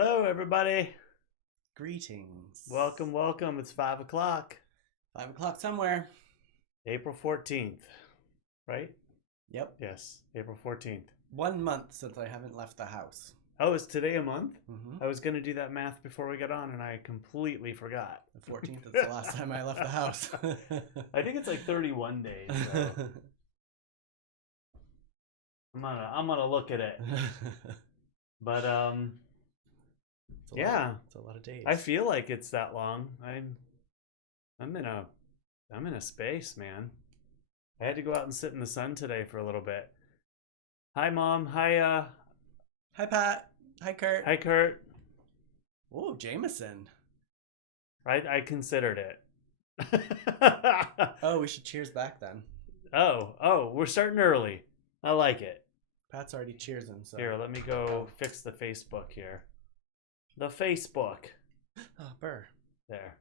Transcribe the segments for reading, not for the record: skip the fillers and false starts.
Hello, everybody. Greetings. Welcome. It's 5 o'clock. 5 o'clock somewhere. April 14th, right? Yep. Yes, April 14th. 1 month since I haven't left the house. Oh, is today a month? Mm-hmm. I was going to do that math before we got on, and I completely forgot. The 14th is the last time I left the house. I think it's like 31 days. So I'm gonna look at it. But yeah, it's a lot of days. I feel like it's that long. I'm in a space, man. I had to go out and sit in the sun today for a little bit. Hi, Mom. Hi, Hi, Pat. Hi, Kurt. Hi, Kurt. Oh, Jameson. I considered it. Oh, we should cheers back then. Oh, we're starting early. I like it. Pat's already cheersing. So Here, let me go fix the Facebook here. The Facebook. Oh, burr. There.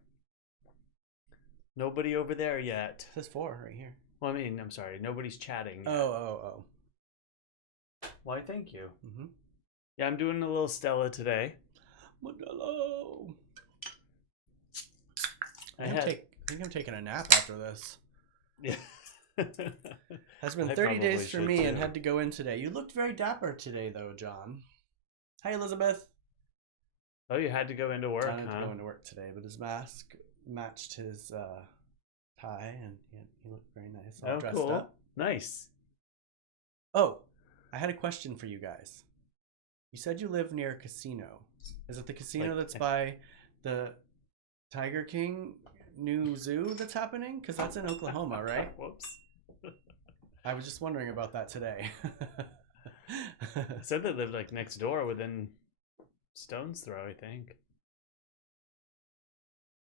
Nobody over there yet. It says 4 right here. Well, I mean, I'm sorry. Nobody's chatting yet. Oh. Why, thank you. Mm-hmm. Yeah, I'm doing a little Stella today. Modelo. I think I'm taking a nap after this. Yeah. Has been I 30 days for should me and too. had to go in today. You looked very dapper today, though, John. Hi, Elizabeth. Oh, you had to go into work, John had huh? to go into work today, but his mask matched his tie, and he looked very nice. All dressed cool. up. Nice. Oh, I had a question for you guys. You said you live near a casino. Is it the casino that's by the Tiger King new zoo that's happening? Because that's in Oklahoma, right? Whoops. I was just wondering about that today. I said they lived like next door within stone's throw, I think.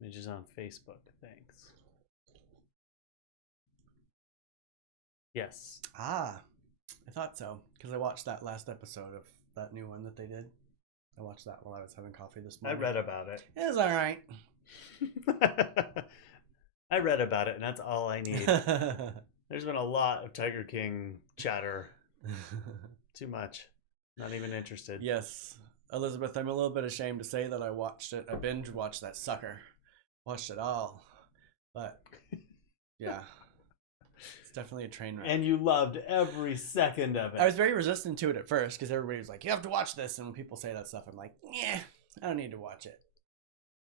It's just on Facebook. Thanks. Yes. Ah, I thought so. Because I watched that last episode of that new one that they did. I watched that while I was having coffee this I morning. read about it. It was all right. I read about it, and that's all I need. There's been a lot of Tiger King chatter. Too much. Not even interested. Yes. Elizabeth, I'm a little bit ashamed to say that I watched it. I binge watched that sucker. Watched it all. But, yeah. It's definitely a train wreck. And you loved every second of it. I was very resistant to it at first because everybody was like, you have to watch this. And when people say that stuff, I'm like, yeah, I don't need to watch it.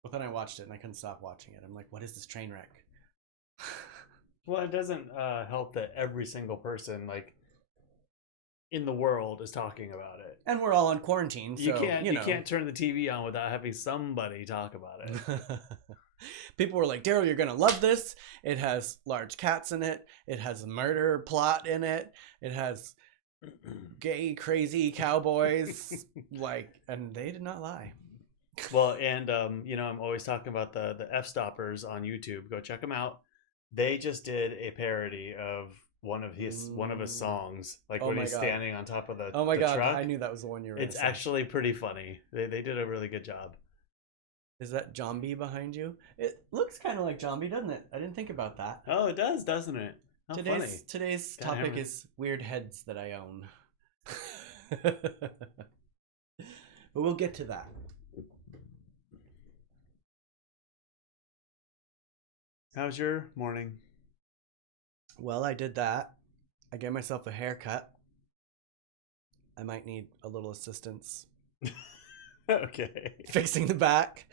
But then I watched it and I couldn't stop watching it. I'm like, what is this train wreck? Well, it doesn't help that every single person like in the world is talking about it. And we're all on quarantine, so you can't turn the TV on without having somebody talk about it. People were like, Derrol, you're gonna love this. It has large cats in it. It has a murder plot in it. It has gay, crazy cowboys. And they did not lie. Well, and I'm always talking about the F stoppers on YouTube. Go check them out. They just did a parody of one of his songs, like when he's standing on top of the God, truck. I knew that was the one you were. It's actually pretty funny. They did a really good job. Is that Zombie behind you? It looks kind of like Zombie, doesn't it? I didn't think about that. Oh, it does, doesn't it? How funny. Today's topic is weird heads that I own. But we'll get to that. How's your morning? Well, I did that. I gave myself a haircut. I might need a little assistance. Okay. Fixing the back.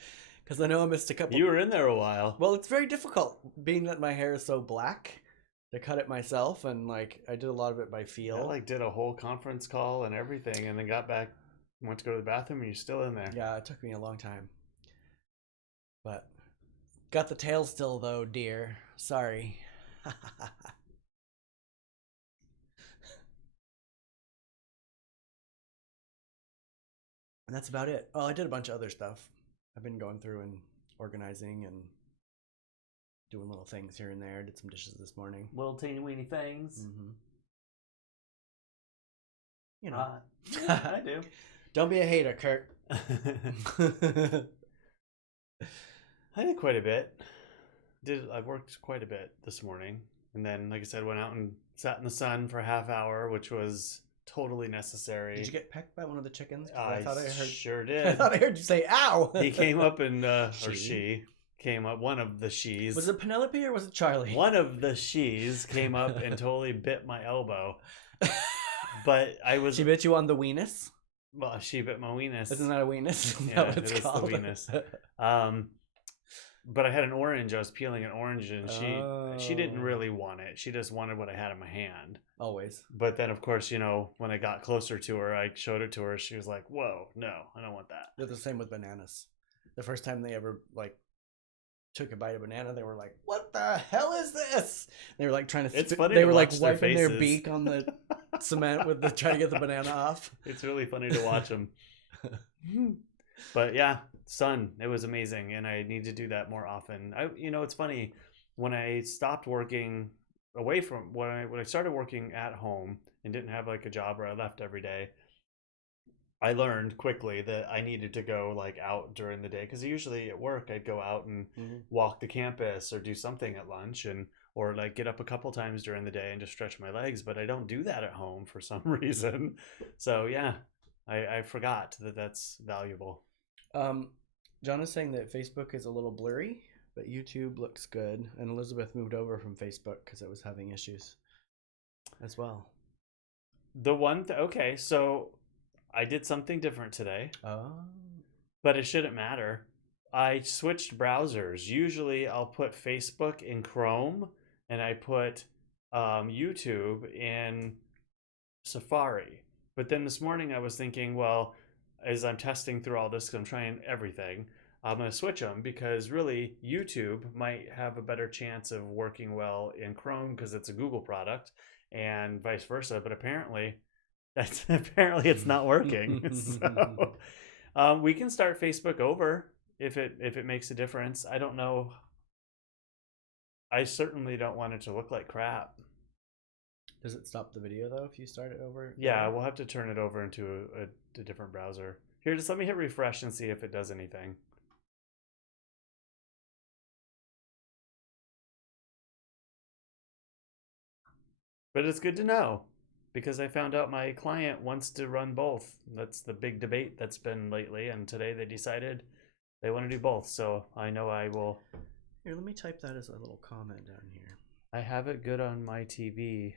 Because I know I missed a couple. You were in there a while. Well, it's very difficult being that my hair is so black to cut it myself. And I did a lot of it by feel. I did a whole conference call and everything and then got back, went to go to the bathroom and you're still in there. Yeah, it took me a long time. But got the tail still though, dear. Sorry. And that's about it. Oh, I did a bunch of other stuff. I've been going through and organizing and doing little things here and there. Did some dishes this morning. Little teeny weeny things. Mm-hmm. You know. I do. Don't be a hater, Kurt. I did quite a bit. I worked quite a bit this morning. And then, like I said, went out and sat in the sun for a half hour, which was totally necessary. Did you get pecked by one of the chickens? I sure I did. thought I heard you say "ow." He came up and or she came up. One of the she's. Was it Penelope or was it Charlie? One of the she's came up and totally bit my elbow. But I was. She bit you on the weenus. Well, she bit my weenus. Isn't that a weenus? Yeah, it was called? The weenus. But I had an orange. I was peeling an orange, and she didn't really want it. She just wanted what I had in my hand. Always. But then, of course, when I got closer to her, I showed it to her. She was like, "Whoa, no, I don't want that." They're the same with bananas. The first time they ever took a bite of banana, they were like, "What the hell is this?" They were like trying to. It's funny. They were like wiping their beak on the cement trying to get the banana off. It's really funny to watch them. But yeah, sun. It was amazing, and I need to do that more often. It's funny when I stopped working away from when I started working at home and didn't have like a job where I left every day. I learned quickly that I needed to go like out during the day because usually at work I'd go out and walk the campus or do something at lunch or like get up a couple times during the day and just stretch my legs, but I don't do that at home for some reason. So yeah, I forgot that that's valuable. John is saying that Facebook is a little blurry, but YouTube looks good, and Elizabeth moved over from Facebook because it was having issues as well. Okay, so I did something different today. Oh. But it shouldn't matter. I switched browsers. Usually I'll put Facebook in Chrome and I put YouTube in Safari. But then this morning I was thinking, well, as I'm testing through all this, because I'm trying everything, I'm going to switch them because really YouTube might have a better chance of working well in Chrome because it's a Google product and vice versa. But apparently it's not working. So we can start Facebook over if it makes a difference. I don't know. I certainly don't want it to look like crap. Does it stop the video though if you start it over? Yeah, we'll have to turn it over into a different browser. Here, just let me hit refresh and see if it does anything. But it's good to know because I found out my client wants to run both. That's the big debate that's been lately, and today they decided they want to do both. So I know I will. Here, let me type that as a little comment down here. I have it good on my TV.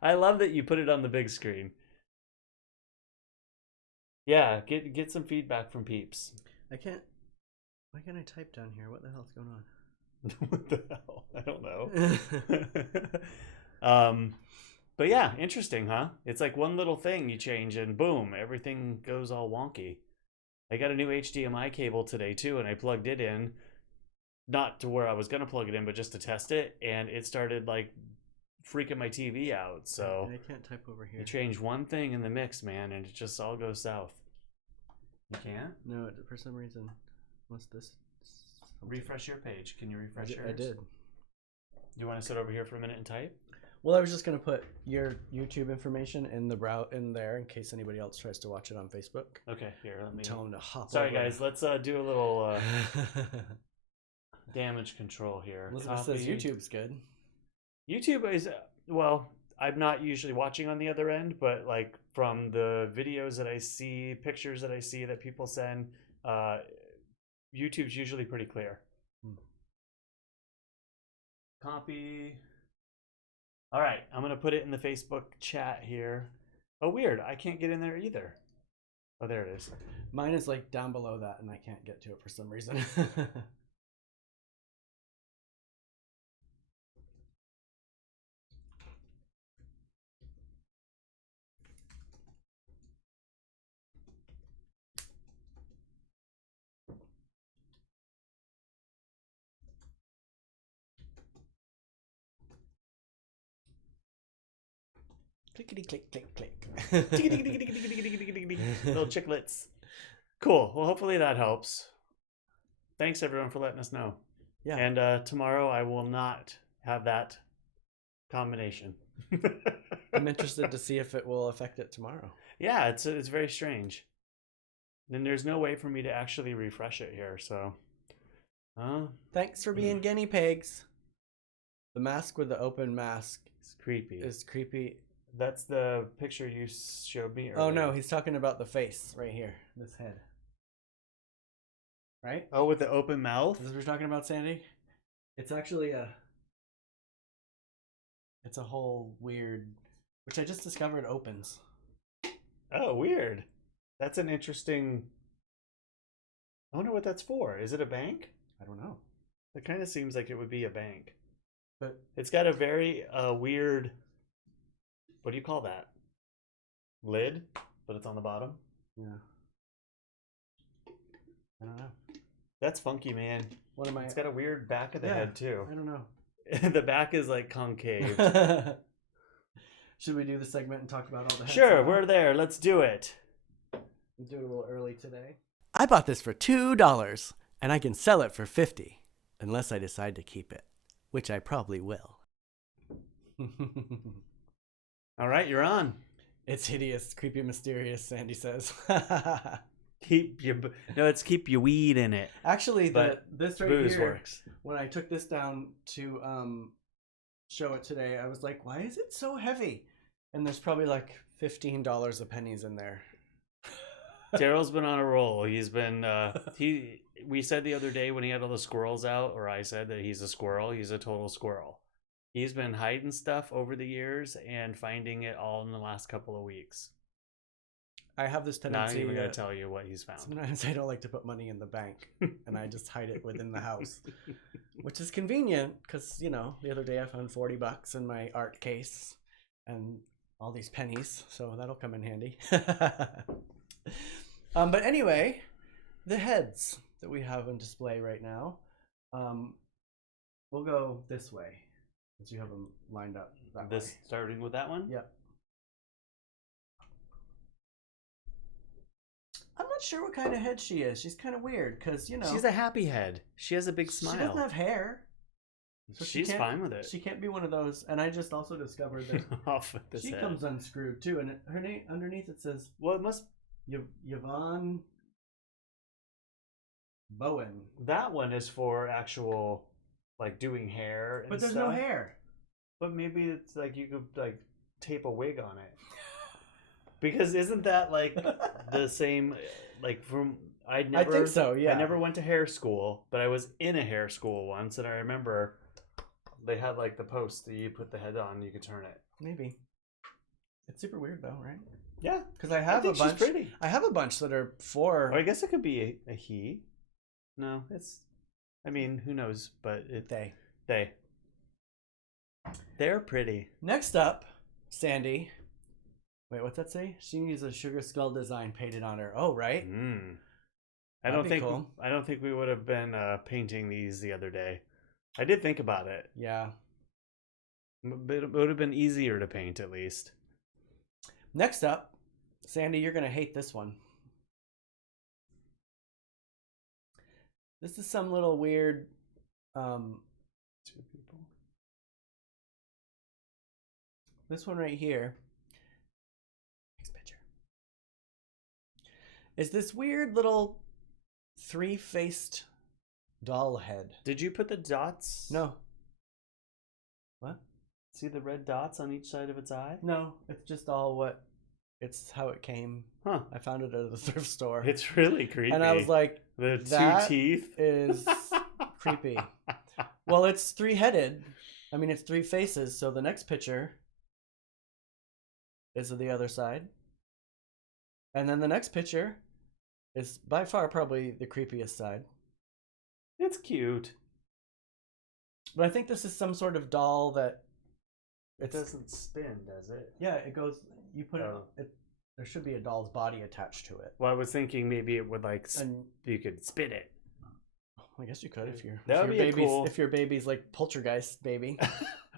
I love that you put it on the big screen. Yeah, get some feedback from peeps. Why can't I type down here? What the hell's going on? What the hell? I don't know. But yeah, interesting, huh? It's like one little thing you change and boom, everything goes all wonky. I got a new HDMI cable today too, and I plugged it in, not to where I was gonna plug it in, but just to test it, and it started like freaking my TV out. So I can't type over here. You change one thing in the mix, man, and it just all goes south. You can't? No, for some reason. What's this? Refresh your page. Can you refresh yours? I did. You want to sit over here for a minute and type? Well, I was just gonna put your YouTube information in there in case anybody else tries to watch it on Facebook. Okay, here, let me tell them to hop. Sorry, guys. Let's do a little damage control here. Elizabeth says YouTube's good. YouTube is I'm not usually watching on the other end, but like from the videos that I see, pictures that I see that people send, YouTube's usually pretty clear. Copy. All right, I'm going to put it in the Facebook chat here. Oh, weird. I can't get in there either. Oh, there it is. Mine is like down below that, and I can't get to it for some reason. Clickety click click click. Little chiclets. Cool. Well, hopefully that helps. Thanks everyone for letting us know. Yeah. And tomorrow I will not have that combination. I'm interested to see if it will affect it tomorrow. Yeah, it's very strange. And there's no way for me to actually refresh it here, so. Thanks for being guinea pigs. The mask with the open mask is creepy. That's the picture you showed me earlier. Oh no, he's talking about the face right here. This head. Right? Oh, with the open mouth? Is this what we're talking about, Sandy? It's actually it's a whole weird, which I just discovered opens. Oh, weird. That's an interesting... I wonder what that's for. Is it a bank? I don't know. It kind of seems like it would be a bank. But it's got a very weird... What do you call that? Lid? But it's on the bottom? Yeah. I don't know. That's funky, man. What am I? It's got a weird back of the head, too. I don't know. The back is like concave. Should we do the segment and talk about all the heads? Sure, we're there. Let's do it. We'll do it a little early today. I bought this for $2, and I can sell it for $50, unless I decide to keep it, which I probably will. All right, you're on. It's hideous, creepy, mysterious, Sandy says. Keep your weed in it. Actually, this right here works. When I took this down to show it today, I was like, why is it so heavy? And there's probably like $15 of pennies in there. Derrol's been on a roll. He's been we said the other day when he had all the squirrels out, or I said that he's a squirrel. He's a total squirrel. He's been hiding stuff over the years and finding it all in the last couple of weeks. I have this tendency. Not even going to tell you what he's found. Sometimes I don't like to put money in the bank, and I just hide it within the house, which is convenient because, you know, the other day I found $40 in my art case and all these pennies, so that'll come in handy. But anyway, the heads that we have on display right now, we'll go this way since you have them lined up that way. Starting with that one? Yep. I'm not sure what kind of head she is. She's kind of weird because, you know. She's a happy head. She has a big smile. She doesn't have hair. So she's fine with it. She can't be one of those. And I just also discovered that off with this she head. comes unscrewed too. And her name underneath it says, well, it must Yvonne Bowen. That one is for actual, like, doing hair and But there's stuff. no hair. But maybe it's like you could, like, tape a wig on it. Because isn't that, like, the same, like, from... I think so, yeah. I never went to hair school, but I was in a hair school once, and I remember they had, like, the post that you put the head on and you could turn it. Maybe. It's super weird, though, right? Yeah. Because I have a bunch. She's pretty. I have a bunch that are for... Or I guess it could be a he. No, it's... I mean, who knows, but... They. They're pretty. Next up, Sandy... Wait, what's that say? She needs a sugar skull design painted on her. Oh, right. I don't think we would have been painting these the other day. I did think about it. Yeah. But it would have been easier to paint at least. Next up, Sandy, you're gonna hate this one. This is some little weird. Two people. This one right here. Is this weird little three-faced doll head. Did you put the dots? No. What? See the red dots on each side of its eye? No, it's just all what... It's how it came. Huh. I found it at the thrift store. It's really creepy. And I was like, the two teeth is creepy. Well, it's three-headed. I mean, it's three faces, so the next picture is the other side. And then the next picture is by far probably the creepiest side. It's cute. But I think this is some sort of doll that... It doesn't spin, does it? Yeah, it goes... You put it... There should be a doll's body attached to it. Well, I was thinking maybe it would like... you could spin it. I guess you could if your baby's like poltergeist baby.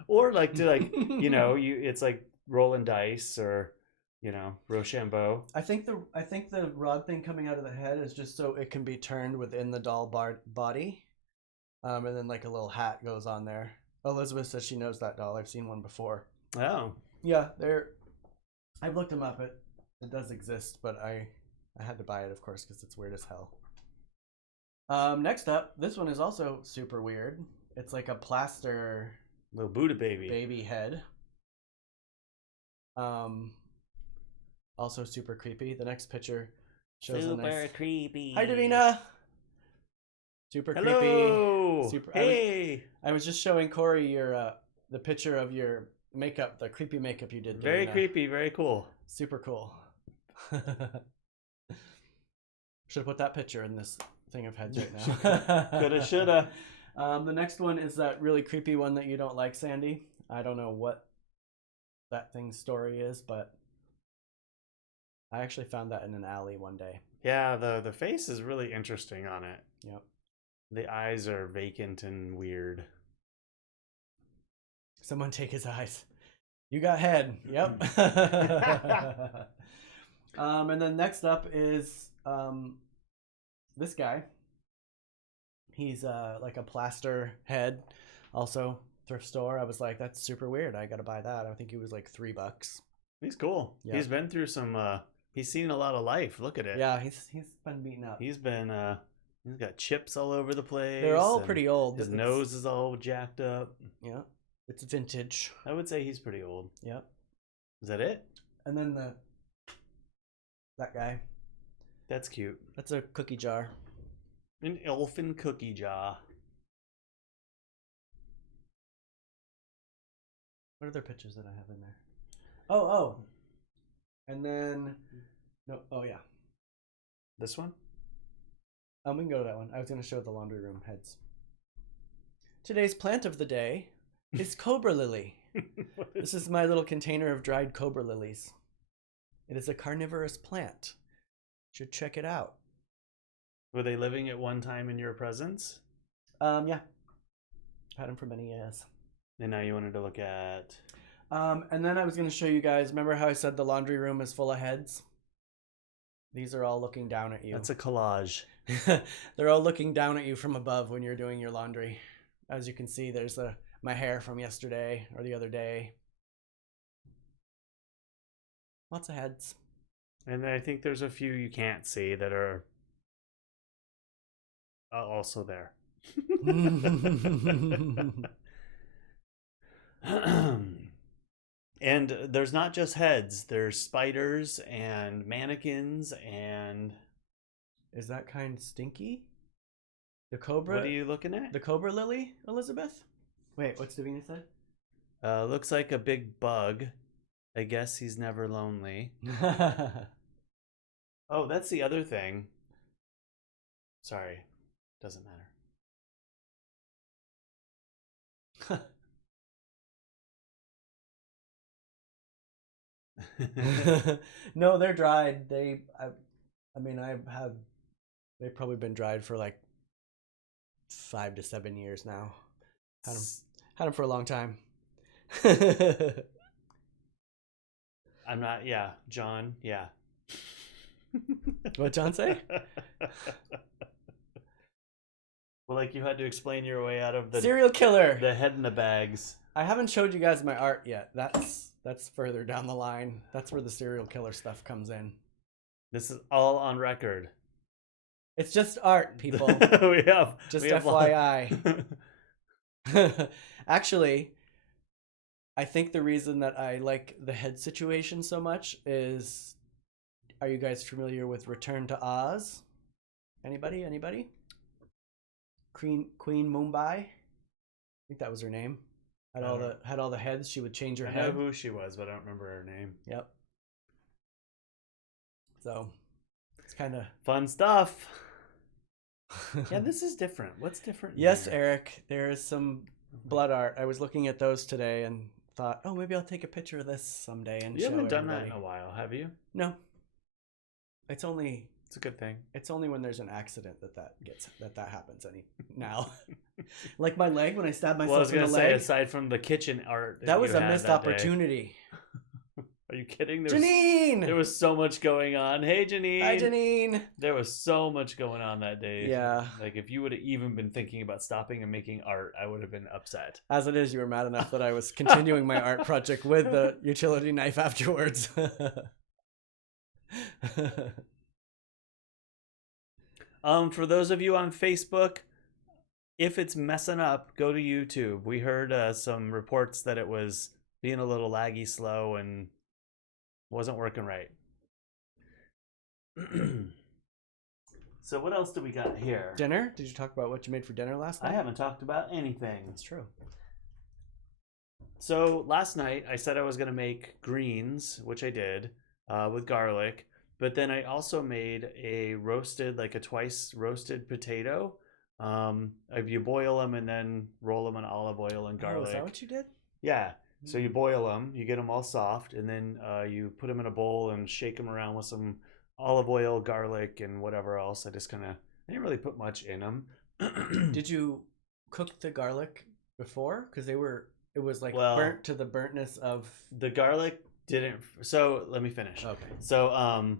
Or like to like, you know, it's like rolling dice or... You know, Rochambeau. I think the rod thing coming out of the head is just so it can be turned within the doll body, and then like a little hat goes on there. Elizabeth says she knows that doll. I've seen one before. Oh, yeah, I've looked them up. It does exist, but I had to buy it, of course, because it's weird as hell. Next up, this one is also super weird. It's like a plaster little Buddha baby head. Also super creepy. The next picture shows super a nice... creepy. Hi, Davina. Super Hello. creepy. Super. Hey. I was just showing Cory your the picture of your makeup, the creepy makeup you did. Very Davina. creepy. Very cool. Super cool. Should have put that picture in this thing of heads right now. Coulda, shoulda. The next one is that really creepy one that you don't like, Sandy. I don't know what that thing's story is, but I actually found that in an alley one day. Yeah, the face is really interesting on it. Yep. The eyes are vacant and weird. Someone take his eyes. You got head. Yep. And then next up is this guy. He's like a plaster head, also thrift store. I was like, that's super weird. I gotta buy that. I think he was like $3. He's cool. Yeah. He's been through some. He's seen a lot of life. Look at it. Yeah, he's been beaten up. He's been. He's got chips all over the place. They're all pretty old. His nose is all jacked up. Yeah, it's vintage. I would say he's pretty old. Yep. Is that it? And then that guy. That's cute. That's a cookie jar. An elfin cookie jar. What other pictures that I have in there? Oh. And then no. Oh yeah. This one? We can go to that one. I was going to show the laundry room heads. Today's plant of the day is cobra lily. This is my little container of dried cobra lilies. It is a carnivorous plant. Should check it out. Were they living at one time in your presence? Yeah. Had them for many years. And now you wanted to look at... and then I was going to show you guys, remember how I said the laundry room is full of heads? These are all looking down at you. That's a collage. They're all looking down at you from above when you're doing your laundry. As you can see, there's my hair from yesterday or the other day. Lots of heads. And I think there's a few you can't see that are also there. And there's not just heads. There's spiders and mannequins and... Is that kind stinky? The cobra? What are you looking at? The cobra lily, Elizabeth? Wait, what's Davina said? Looks like a big bug. I guess he's never lonely. Oh, that's the other thing. Sorry. Doesn't matter. No, they're dried. They've probably been dried for like 5 to 7 years now. Had them for a long time. I'm not, yeah, John, yeah. What'd John say? Well, like you had to explain your way out of the serial killer, the head in the bags. I haven't showed you guys my art yet. That's further down the line. That's where the serial killer stuff comes in. This is all on record. It's just art, people. we have FYI. Actually, I think the reason that I like the head situation so much is, are you guys familiar with Return to Oz? Anybody? Queen Mumbai? I think that was her name. Had all the heads. She would change her head. I know who she was, but I don't remember her name. Yep. So it's kind of fun stuff. Yeah, this is different. What's different? Yes, here? Eric. There is some blood art. I was looking at those today and thought, oh, maybe I'll take a picture of this someday and you show haven't done everybody. that in a while, have you? No. It's a good thing. It's only when there's an accident that happens now. Like my leg when I stabbed myself. Well, I was gonna say, aside from the kitchen art, that was a missed opportunity. Are you kidding? Janine! There was so much going on. Hey, Janine. Hi, Janine. There was so much going on that day. Yeah. Like, if you would have even been thinking about stopping and making art, I would have been upset. As it is, you were mad enough that I was continuing my art project with the utility knife afterwards. For those of you on Facebook, if it's messing up, go to YouTube. We heard some reports that it was being a little laggy, slow, and Wasn't working right. So what else do we got here? Dinner? Did you talk about what you made for dinner last night? I haven't talked about anything. That's true. So last night I said I was going to make greens, which I did, with garlic. But then I also made a roasted, like a twice roasted potato. You boil them and then roll them in olive oil and garlic. Oh, is that what you did? Yeah. So you boil them, you get them all soft, and then you put them in a bowl and shake them around with some olive oil, garlic, and whatever else. I didn't really put much in them. Did you cook the garlic before? Because it was like burnt to the burntness of the garlic. Didn't. So let me finish. Okay. So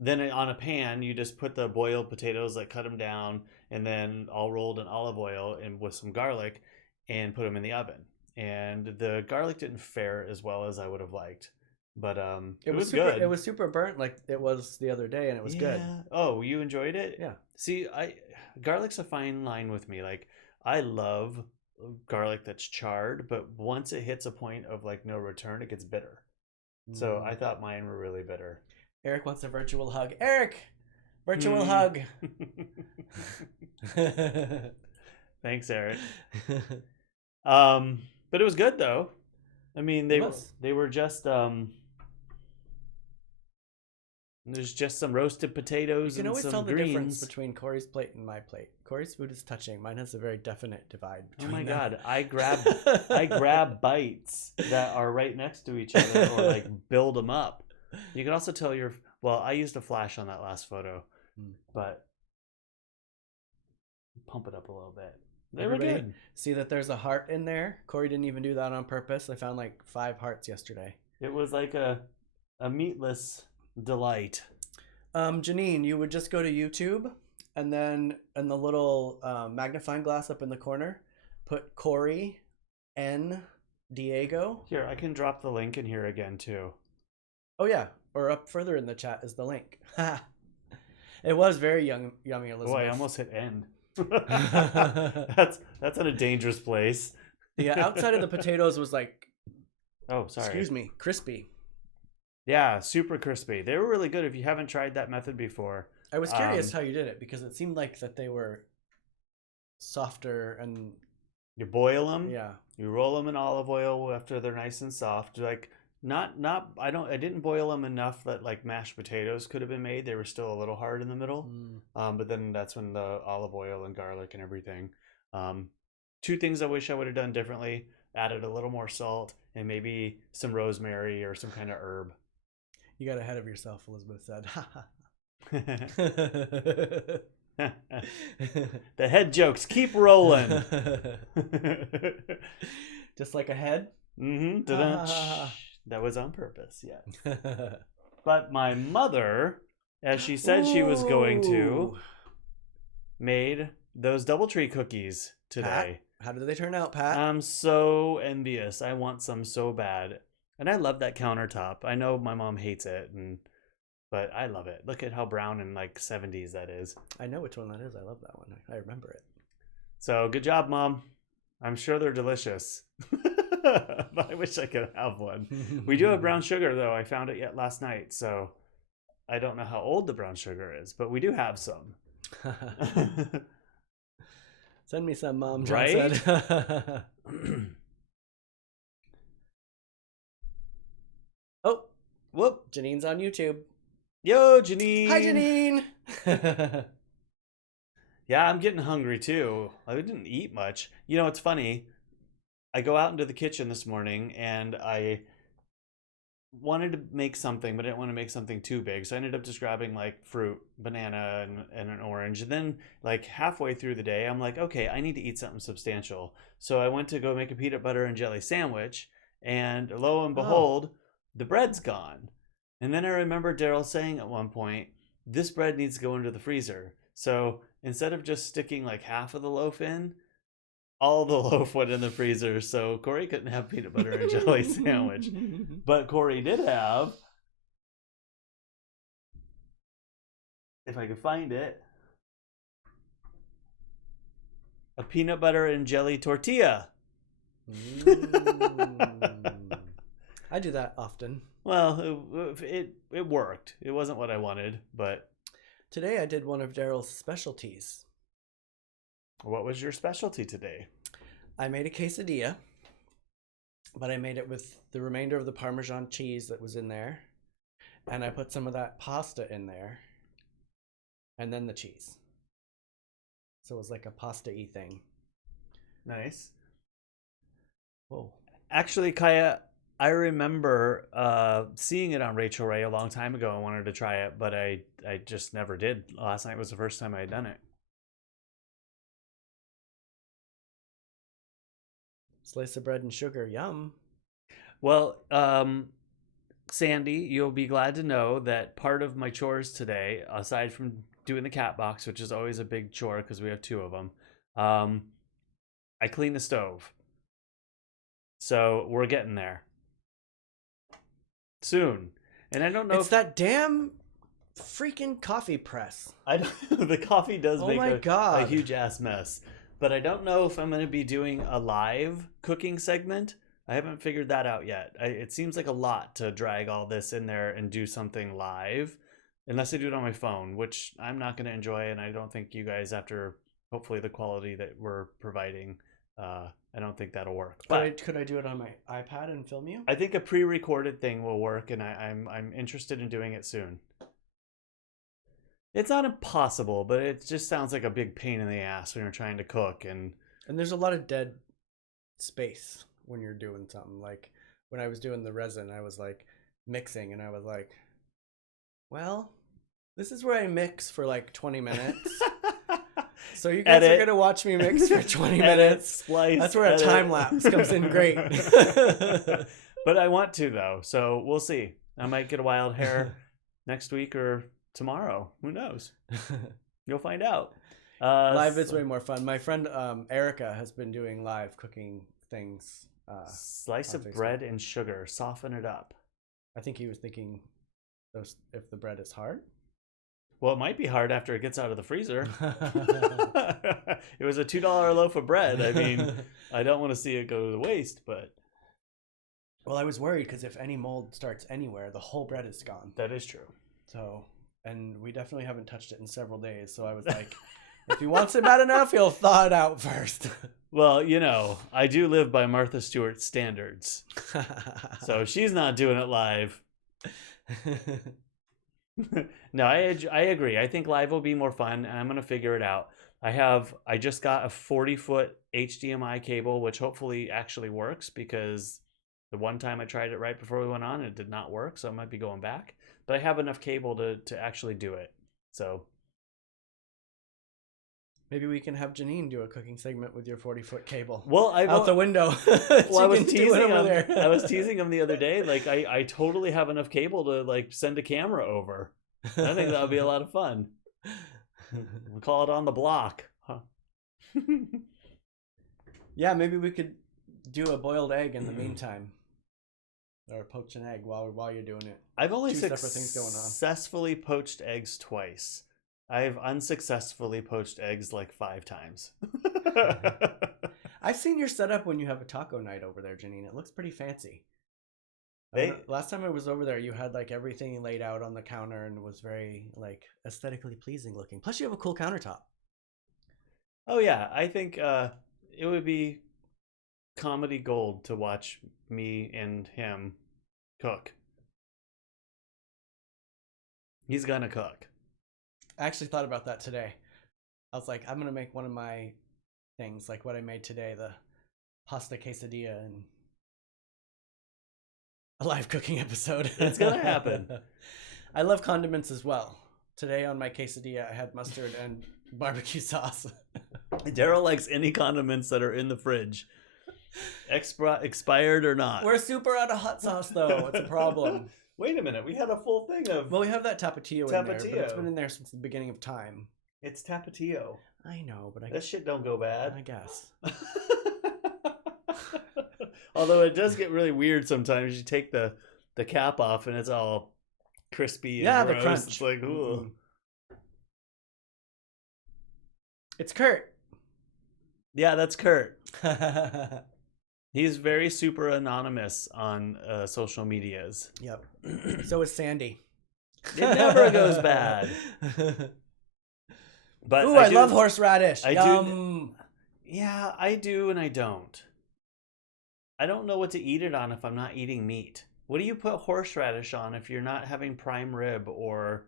then on a pan, you just put the boiled potatoes, like cut them down, and then all rolled in olive oil and with some garlic, and put them in the oven. And the garlic didn't fare as well as I would have liked, but it was good. It was super burnt, like it was the other day, and it was good. Oh, you enjoyed it? Yeah. See, garlic's a fine line with me. Like, I love garlic that's charred, but once it hits a point of like no return, it gets bitter. So I thought mine were really bitter. Eric wants a virtual hug. Eric, virtual hug. Thanks, Eric. But it was good though. I mean, they were just there's just some roasted potatoes and some greens. You can always tell the difference between Cory's plate and my plate. Cory's food is touching. Mine has a very definite divide between them. God, I grab bites that are right next to each other or like build them up. You can also tell I used a flash on that last photo, but pump it up a little bit. They were good. See that there's a heart in there? Cory didn't even do that on purpose. I found like 5 hearts yesterday. It was like a meatless delight. Janine, you would just go to YouTube and then in the little magnifying glass up in the corner, put Cory N. Diego. Here, I can drop the link in here again too. Oh yeah, or up further in the chat is the link. It was very yummy, Elizabeth. Oh, I almost hit end. That's in a dangerous place. The outside of the potatoes was like, oh, sorry. Excuse me, crispy. Yeah, super crispy. They were really good if you haven't tried that method before. I was curious how you did it because it seemed like that they were softer and you boil them. Yeah. You roll them in olive oil after they're nice and soft. Like I didn't boil them enough that like mashed potatoes could have been made. They were still a little hard in the middle. But then that's when the olive oil and garlic and everything. 2 things I wish I would have done differently. Added a little more salt and maybe some rosemary or some kind of herb. You got ahead of yourself, Elizabeth said. The head jokes keep rolling. Just like a head? Mm-hmm. That was on purpose, yes. But my mother, as she said she was going to, made those DoubleTree cookies today. Pat, how did they turn out, Pat? I'm so envious. I want some so bad. And I love that countertop. I know my mom hates it, but I love it. Look at how brown and like 70s that is. I know which one that is. I love that one. I remember it. So good job, Mom. I'm sure they're delicious. But I wish I could have one. We do have brown sugar, though. I found it last night. So I don't know how old the brown sugar is, but we do have some. Send me some, Mom. John said. Oh, whoop. Janine's on YouTube. Yo, Janine. Hi, Janine. Yeah, I'm getting hungry, too. I didn't eat much. You know, it's funny. I go out into the kitchen this morning, and I wanted to make something, but I didn't want to make something too big. So I ended up just grabbing, like, fruit, banana, and an orange. And then, like, halfway through the day, I'm like, okay, I need to eat something substantial. So I went to go make a peanut butter and jelly sandwich, and lo and behold, the bread's gone. And then I remember Derrol saying at one point, this bread needs to go into the freezer. So instead of just sticking like half of the loaf in, all the loaf went in the freezer. So Cory couldn't have peanut butter and jelly sandwich. But Cory did have, if I could find it, a peanut butter and jelly tortilla. I do that often. Well, it worked. It wasn't what I wanted, but today I did one of Derrol's specialties. What was your specialty today? I made a quesadilla, but I made it with the remainder of the Parmesan cheese that was in there, and I put some of that pasta in there, and then the cheese. So it was like a pasta-y thing. Nice. Whoa. Actually, Kaya, I remember seeing it on Rachel Ray a long time ago. I wanted to try it, but I just never did. Last night was the first time I had done it. Slice of bread and sugar, yum. Well, Sandy, you'll be glad to know that part of my chores today, aside from doing the cat box, which is always a big chore because we have 2 of them, I clean the stove. So we're getting there soon. And I don't know it's that damn freaking coffee press. I don't. The coffee does make a huge ass mess. But I don't know if I'm going to be doing a live cooking segment. I haven't figured that out yet. It seems like a lot to drag all this in there and do something live, unless I do it on my phone, which I'm not going to enjoy, and I don't think you guys, after hopefully the quality that we're providing, I don't think that'll work. But could I do it on my iPad and film you? I think a pre-recorded thing will work, and I'm interested in doing it soon. It's not impossible, but it just sounds like a big pain in the ass when you're trying to cook. And there's a lot of dead space when you're doing something. Like when I was doing the resin, I was like mixing, and I was like, well, this is where I mix for like 20 minutes. So you guys are going to watch me mix for 20 minutes. Splice, that's where a time lapse comes in great. But I want to, though. So we'll see. I might get a wild hair next week or tomorrow. Who knows? You'll find out. Live is way more fun. My friend Erica has been doing live cooking things. Slice of bread and sugar. Soften it up. I think he was thinking if the bread is hard. Well, it might be hard after it gets out of the freezer. It was a $2 loaf of bread. I mean, I don't want to see it go to waste, but... Well, I was worried because if any mold starts anywhere, the whole bread is gone. That is true. So, and we definitely haven't touched it in several days. So I was like, if he wants it bad enough, he'll thaw it out first. Well, you know, I do live by Martha Stewart's standards. So she's not doing it live. No, I agree. I think live will be more fun, and I'm going to figure it out. I just got a 40-foot HDMI cable, which hopefully actually works, because the one time I tried it right before we went on, it did not work, so I might be going back. But I have enough cable to actually do it. So maybe we can have Janine do a cooking segment with your 40-foot cable. Well, out the window. Well, I was teasing him. I was teasing him the other day. Like, I totally have enough cable to like send a camera over. I think that would be a lot of fun. We'll call it On the Block. Huh? Yeah, maybe we could do a boiled egg in the meantime. Or poach an egg while you're doing it. I've only successfully poached eggs twice. I've unsuccessfully poached eggs like 5 times. I've seen your setup when you have a taco night over there, Janine. It looks pretty fancy. Last time I was over there, you had like everything laid out on the counter and was very like aesthetically pleasing looking. Plus, you have a cool countertop. Oh yeah, I think it would be comedy gold to watch me and him cook. He's gonna cook. I actually thought about that today. I was like, I'm gonna make one of my things, like what I made today, the pasta quesadilla, and a live cooking episode. It's gonna happen. I love condiments as well. Today on my quesadilla, I had mustard and barbecue sauce. Derrol likes any condiments that are in the fridge, expired or not. We're super out of hot sauce, though. It's a problem. Wait a minute, we had a full thing of... Well, we have that Tapatio in there, but it's been in there since the beginning of time. It's Tapatio. I know, but that shit don't go bad. I guess. Although it does get really weird sometimes. You take the cap off and it's all crispy and gross. The crunch. It's like, ooh. It's Kurt. Yeah, that's Kurt. He's very super anonymous on social medias. Yep. So is Sandy. It never goes bad. But ooh, I love horseradish. Yum. Yeah, I do and I don't. I don't know what to eat it on if I'm not eating meat. What do you put horseradish on if you're not having prime rib or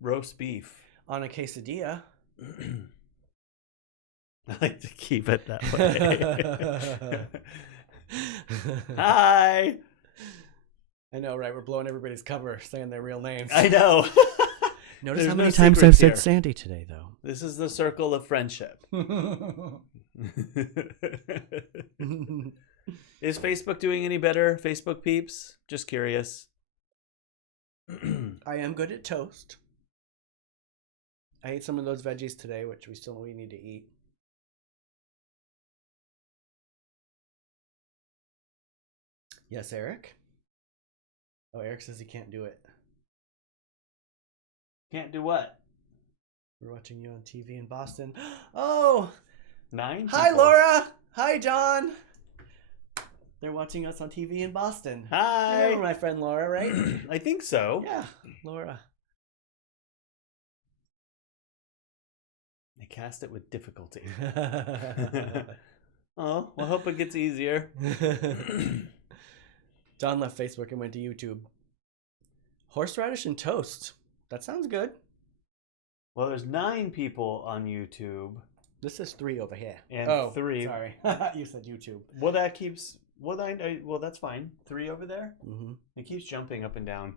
roast beef? On a quesadilla. I like to keep it that way. Hi. I know, right? We're blowing everybody's cover saying their real names. I know. Notice how many times I've said Sandy today, though. This is the circle of friendship. Is Facebook doing any better, Facebook peeps? Just curious. I am good at toast. I ate some of those veggies today, which we need to eat. Yes, Eric? Oh, Eric says he can't do it. Can't do what? We're watching you on TV in Boston. Oh! 9 Hi, people. Laura! Hi, John! They're watching us on TV in Boston. Hi! You remember my friend Laura, right? I think so. Yeah, Laura. I cast it with difficulty. Oh, well, I hope it gets easier. John left Facebook and went to YouTube. Horseradish and toast. That sounds good. Well, there's 9 people on YouTube. This is 3 over here. And 3. Sorry. You said YouTube. Well, that keeps... Well, well, that's fine. 3 over there? Mm-hmm. It keeps jumping up and down.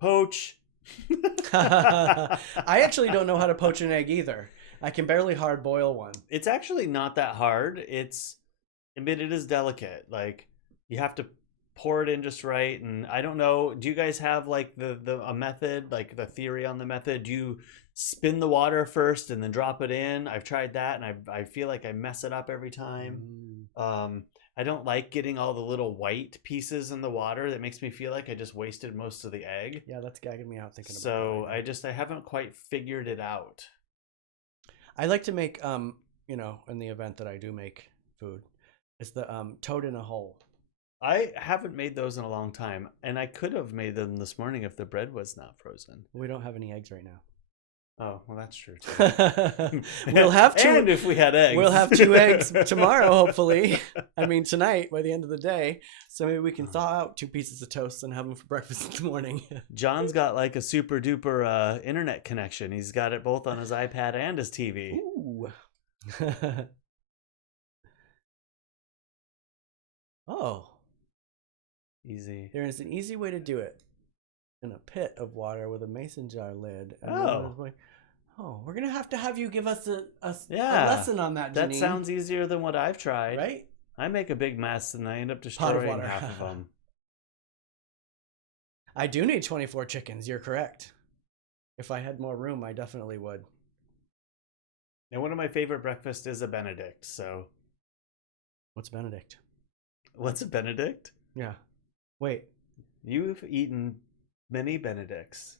Poach! I actually don't know how to poach an egg either. I can barely hard boil one. It's actually not that hard. But it is delicate. Like, you have to pour it in just right. And I don't know, do you guys have like a method, like the theory on the method? Do you spin the water first and then drop it in? I've tried that and I feel like I mess it up every time. I don't like getting all the little white pieces in the water. That makes me feel like I just wasted most of the egg. Yeah, that's gagging me out thinking about it. So I haven't quite figured it out. I like to make, in the event that I do make food, it's the toad in a hole. I haven't made those in a long time, and I could have made them this morning if the bread was not frozen. We don't have any eggs right now. Oh, well, that's true too. We'll have 2. And if we had eggs. We'll have 2 eggs tomorrow, hopefully. I mean, tonight, by the end of the day. So maybe we can thaw out 2 pieces of toast and have them for breakfast in the morning. John's got like a super duper internet connection. He's got it both on his iPad and his TV. Ooh. Oh. Easy. There is an easy way to do it. In a pit of water with a mason jar lid. And we're going to have you give us a lesson on that, Janine. That sounds easier than what I've tried. Right? I make a big mess and I end up destroying half of them. I do need 24 chickens. You're correct. If I had more room, I definitely would. And one of my favorite breakfasts is a Benedict, so... What's Benedict? What's a Benedict? Yeah. Wait. You've eaten many Benedicts.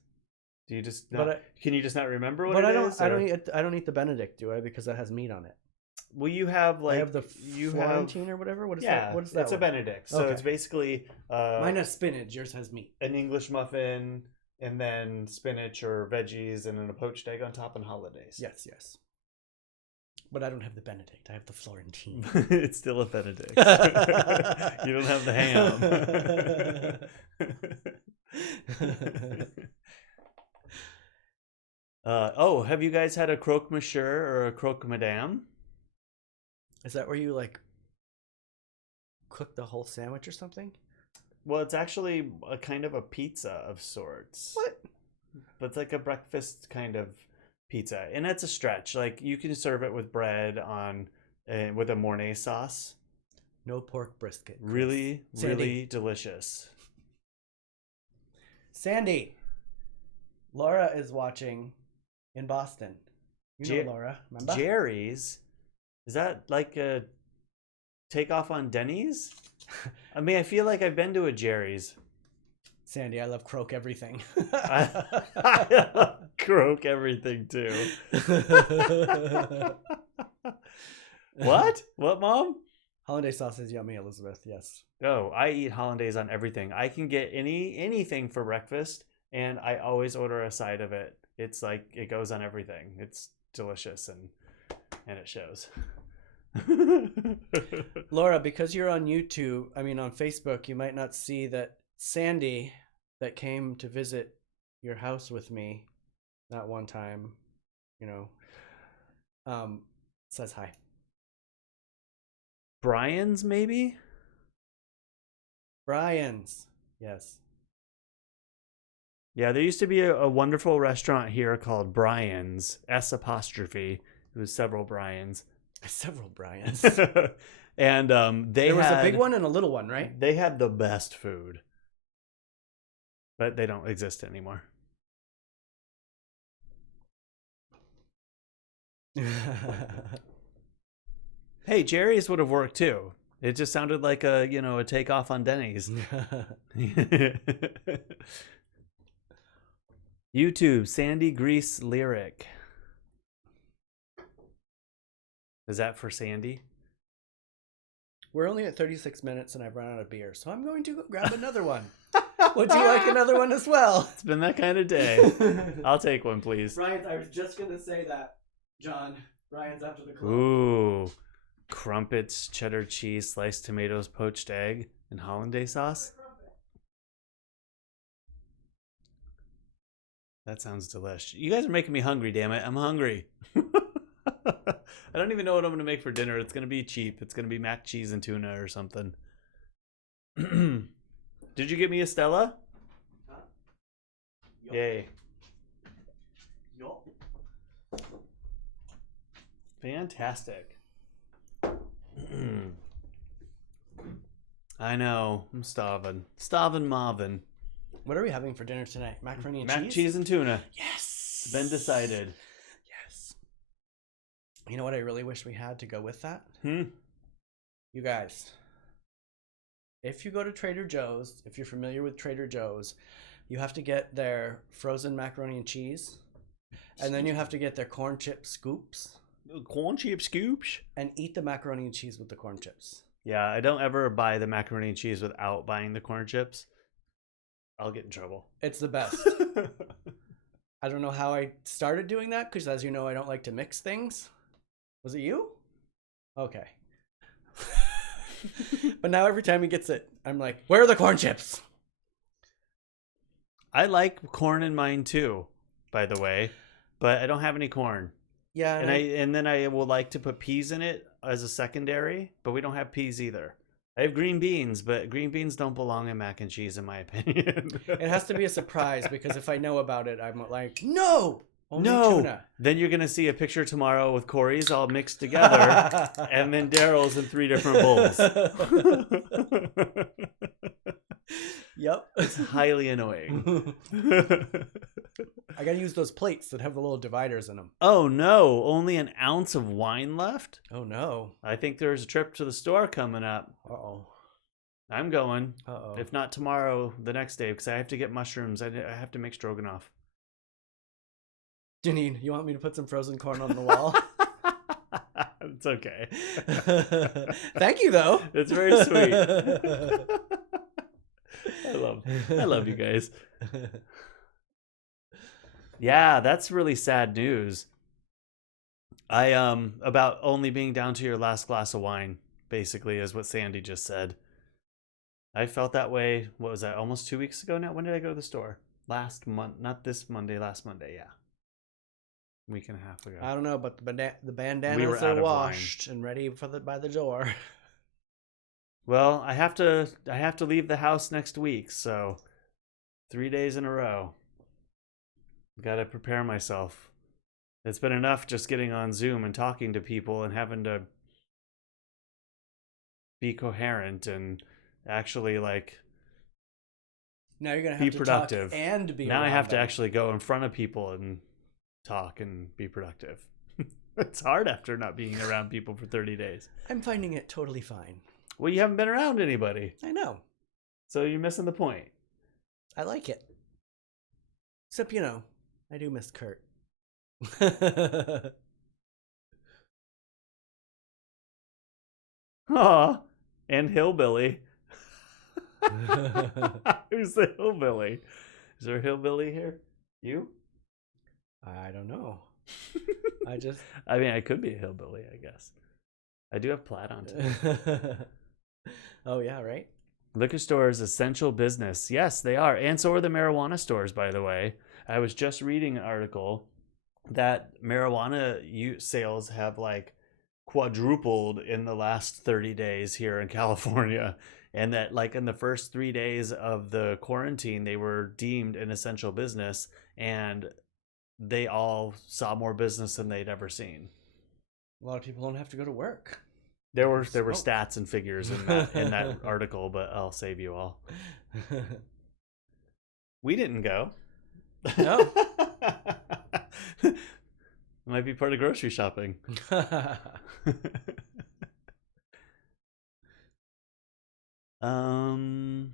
Do you just not, can you just not remember what it is? I don't eat the Benedict, do I? Because that has meat on it. Well, you have like... I have the Florentine or whatever? What is that? What is that? It's a Benedict. So it's basically... mine has spinach. Yours has meat. An English muffin, and then spinach or veggies, and then a poached egg on top on holidays. Yes, yes. But I don't have the Benedict. I have the Florentine. It's still a Benedict. You don't have the ham. Have you guys had a croque monsieur or a croque madame? Is that where you like cook the whole sandwich or something? Well, it's actually a kind of a pizza of sorts. What? But it's like a breakfast kind of pizza, and it's a stretch. Like, you can serve it with bread on with a Mornay sauce. No pork brisket. Chris. Really delicious. Sandy, Laura is watching in Boston. You know Laura, remember? Jerry's, is that like a takeoff on Denny's? I mean, I feel like I've been to a Jerry's. Sandy, I love croque everything. I love croque everything too. What? What, Mom? Hollandaise sauce is yummy, Elizabeth. Yes. Oh, I eat hollandaise on everything. I can get anything for breakfast, and I always order a side of it. It's like it goes on everything. It's delicious, and it shows. Laura, because you're on YouTube, on Facebook, you might not see that Sandy, that came to visit your house with me that one time, says hi. Brian's, maybe? Brian's, yes. Yeah, there used to be a wonderful restaurant here called Brian's, S apostrophe. It was several Brian's. Several Brian's. And there was a big one and a little one, right? They had the best food. But they don't exist anymore. Hey, Jerry's would have worked too. It just sounded like a takeoff on Denny's. YouTube, Sandy Grease lyric. Is that for Sandy? We're only at 36 minutes and I've run out of beer, so I'm going to go grab another one. Would you like another one as well? It's been that kind of day. I'll take one, please. Ryan's, I was just going to say that, John. Ryan's after the club. Ooh. Crumpets, cheddar cheese, sliced tomatoes, poached egg, and hollandaise sauce. That sounds delish. You guys are making me hungry, damn it. I'm hungry. I don't even know what I'm going to make for dinner. It's going to be cheap. It's going to be mac cheese and tuna or something. Did you get me a Stella? Huh? Yay. Yup. Fantastic. I know. I'm starving. Starving Marvin. What are we having for dinner tonight? Macaroni and Mac cheese? cheese and tuna. Yes. Been decided. Yes. You know what I really wish we had to go with that? You guys, if you go to Trader Joe's, if you're familiar with Trader Joe's, you have to get their frozen macaroni and cheese. And then you have to get their corn chip scoops. Corn chip scoops? And eat the macaroni and cheese with the corn chips. Yeah, I don't ever buy the macaroni and cheese without buying the corn chips. I'll get in trouble. It's the best. I don't know how I started doing that because, as you know, I don't like to mix things. Was it you? Okay. But now every time he gets it, I'm like, where are the corn chips? I like corn in mine too, by the way, but I don't have any corn. Yeah, and then I will like to put peas in it as a secondary, but we don't have peas either. I have green beans, but green beans don't belong in mac and cheese, in my opinion. It has to be a surprise because if I know about it, I'm like, no, only no. tuna. Then you're gonna see a picture tomorrow with Cory's all mixed together, and then Derrol's in 3 different bowls. Yep, it's highly annoying. I gotta use those plates that have the little dividers in them. Oh no, only an ounce of wine left? Oh no. I think there's a trip to the store coming up. Uh-oh. I'm going. Uh-oh. If not tomorrow, the next day, because I have to get mushrooms. I have to make stroganoff. Janine, you want me to put some frozen corn on the wall? It's okay. Thank you, though. It's very sweet. I love you guys. Yeah, that's really sad news. About only being down to your last glass of wine, basically, is what Sandy just said. I felt that way, what was that, almost 2 weeks ago now? When did I go to the store? Last month, not this Monday, last Monday, yeah. Week and a half ago. I don't know, but the bandanas are washed and ready by the door. Well, I have to leave the house next week, so 3 days in a row. Got to prepare myself. It's been enough just getting on Zoom and talking to people and having to be coherent and actually now you're gonna have be to productive talk and be. Now I have to actually go in front of people and talk and be productive. It's hard after not being around people for 30 days. I'm finding it totally fine. Well, you haven't been around anybody. I know. So you're missing the point. I like it. Except, I do miss Kurt. Aw, and hillbilly. Who's the hillbilly? Is there a hillbilly here? You? I don't know. I mean, I could be a hillbilly, I guess. I do have plaid on today. Oh, yeah, right? Liquor stores, essential business. Yes, they are. And so are the marijuana stores, by the way. I was just reading an article that marijuana sales have like quadrupled in the last 30 days here in California. And that like in the first 3 days of the quarantine, they were deemed an essential business. And they all saw more business than they'd ever seen. A lot of people don't have to go to work. There were stats and figures in that article, but I'll save you all. We didn't go. No. Might be part of grocery shopping. I'm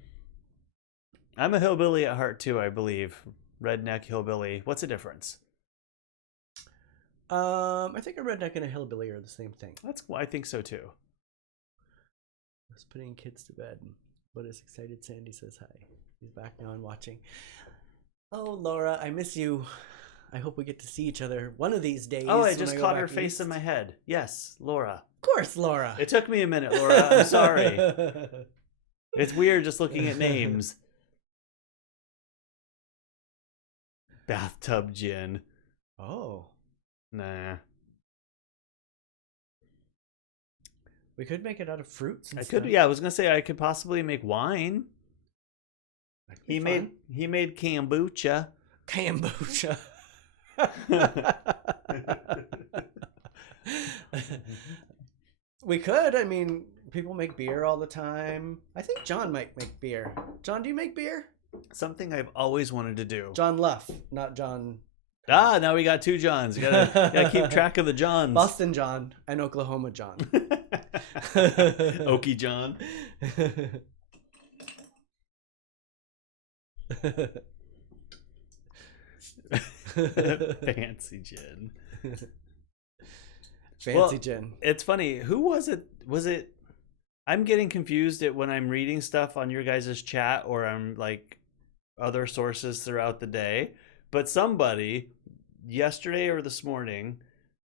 a hillbilly at heart too, I believe. Redneck hillbilly. What's the difference? I think a redneck and a hillbilly are the same thing. I think so too. I was putting kids to bed, but as excited Sandy says hi. He's back now and watching. Oh, Laura, I miss you. I hope we get to see each other one of these days. Oh, I just caught her face in my head. Yes, Laura. Of course, Laura. It took me a minute, Laura. I'm sorry. It's weird just looking at names. Bathtub gin. Oh. Nah. We could make it out of fruits. I could. Yeah, I was gonna say I could possibly make wine. He made kombucha. Kombucha. We could. I mean, people make beer all the time. I think John might make beer. John, do you make beer? Something I've always wanted to do. John Luff, not John. Ah, now we got two Johns. You gotta keep track of the Johns. Boston John and Oklahoma John. Okie John. Fancy gin. Fancy gin. It's funny. Who was it? Was it? I'm getting confused at when I'm reading stuff on your guys' chat or I'm like other sources throughout the day. But somebody yesterday or this morning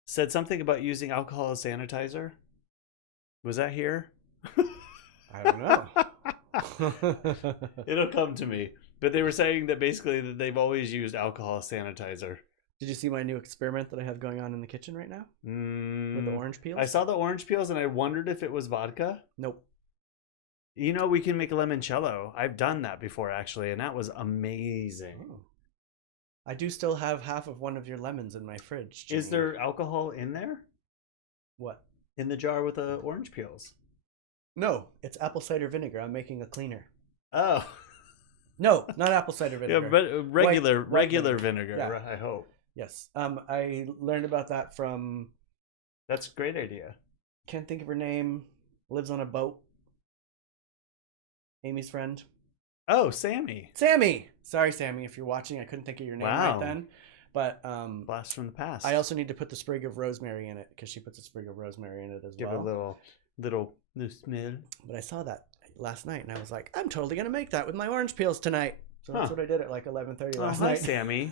said something about using alcohol as sanitizer. Was that here? I don't know. It'll come to me. But they were saying that basically that they've always used alcohol as sanitizer. Did you see my new experiment that I have going on in the kitchen right now? With the orange peels? I saw the orange peels and I wondered if it was vodka. Nope. You know, we can make limoncello. I've done that before, actually, and that was amazing. Oh. I do still have half of one of your lemons in my fridge. Is there alcohol in there? What? In the jar with the orange peels? No, it's apple cider vinegar. I'm making a cleaner. Oh. No, not apple cider vinegar. Yeah, but regular vinegar, yeah. I hope. Yes. I learned about that from... That's a great idea. Can't think of her name. Lives on a boat. Amy's friend. Oh, Sammy. Sammy! Sorry, Sammy, if you're watching. I couldn't think of your name right then. But blast from the past. I also need to put the sprig of rosemary in it because she puts a sprig of rosemary in it as well. Give a little smell. But I saw that last night and I was like, I'm totally gonna make that with my orange peels tonight. So that's what I did at like 11:30 last night. Hi, Sammy.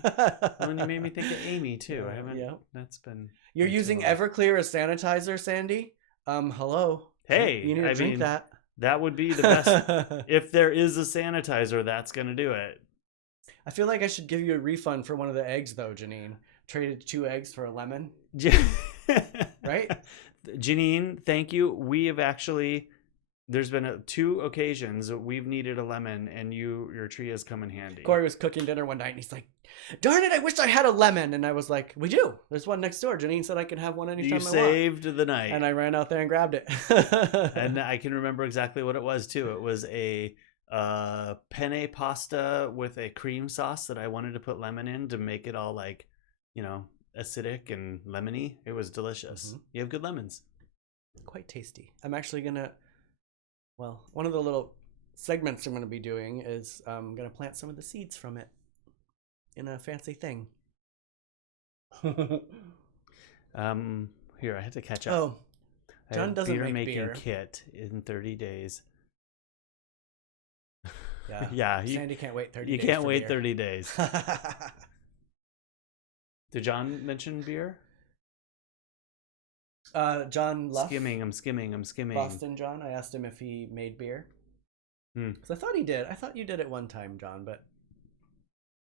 And you made me think of Amy too. I haven't. Yeah. That's been. You're using Everclear as sanitizer, Sandy. Hello. Hey, you need to drink that. That would be the best. If there is a sanitizer, that's gonna do it. I feel like I should give you a refund for one of the eggs, though, Janine. Traded 2 eggs for a lemon. Right? Janine, thank you. We have actually. There's been 2 occasions we've needed a lemon, and your tree has come in handy. Cory was cooking dinner one night, and he's like, darn it, I wish I had a lemon. And I was like, we do. There's one next door. Janine said I can have one anytime I want. You saved the night. And I ran out there and grabbed it. And I can remember exactly what it was, too. It was a penne pasta with a cream sauce that I wanted to put lemon in to make it all like, acidic and lemony. It was delicious. Mm-hmm. You have good lemons. Quite tasty. I'm actually going to... Well, one of the little segments I'm going to be doing is I'm going to plant some of the seeds from it in a fancy thing. Here, I had to catch up. Oh. John doesn't beer make making beer. kit in 30 days. Yeah. Yeah. Sandy can't wait 30 You days. can't for wait beer. 30 days. Did John mention beer? John Luff. I'm skimming. Boston John. I asked him if he made beer. Because I thought he did. I thought you did it one time, John, but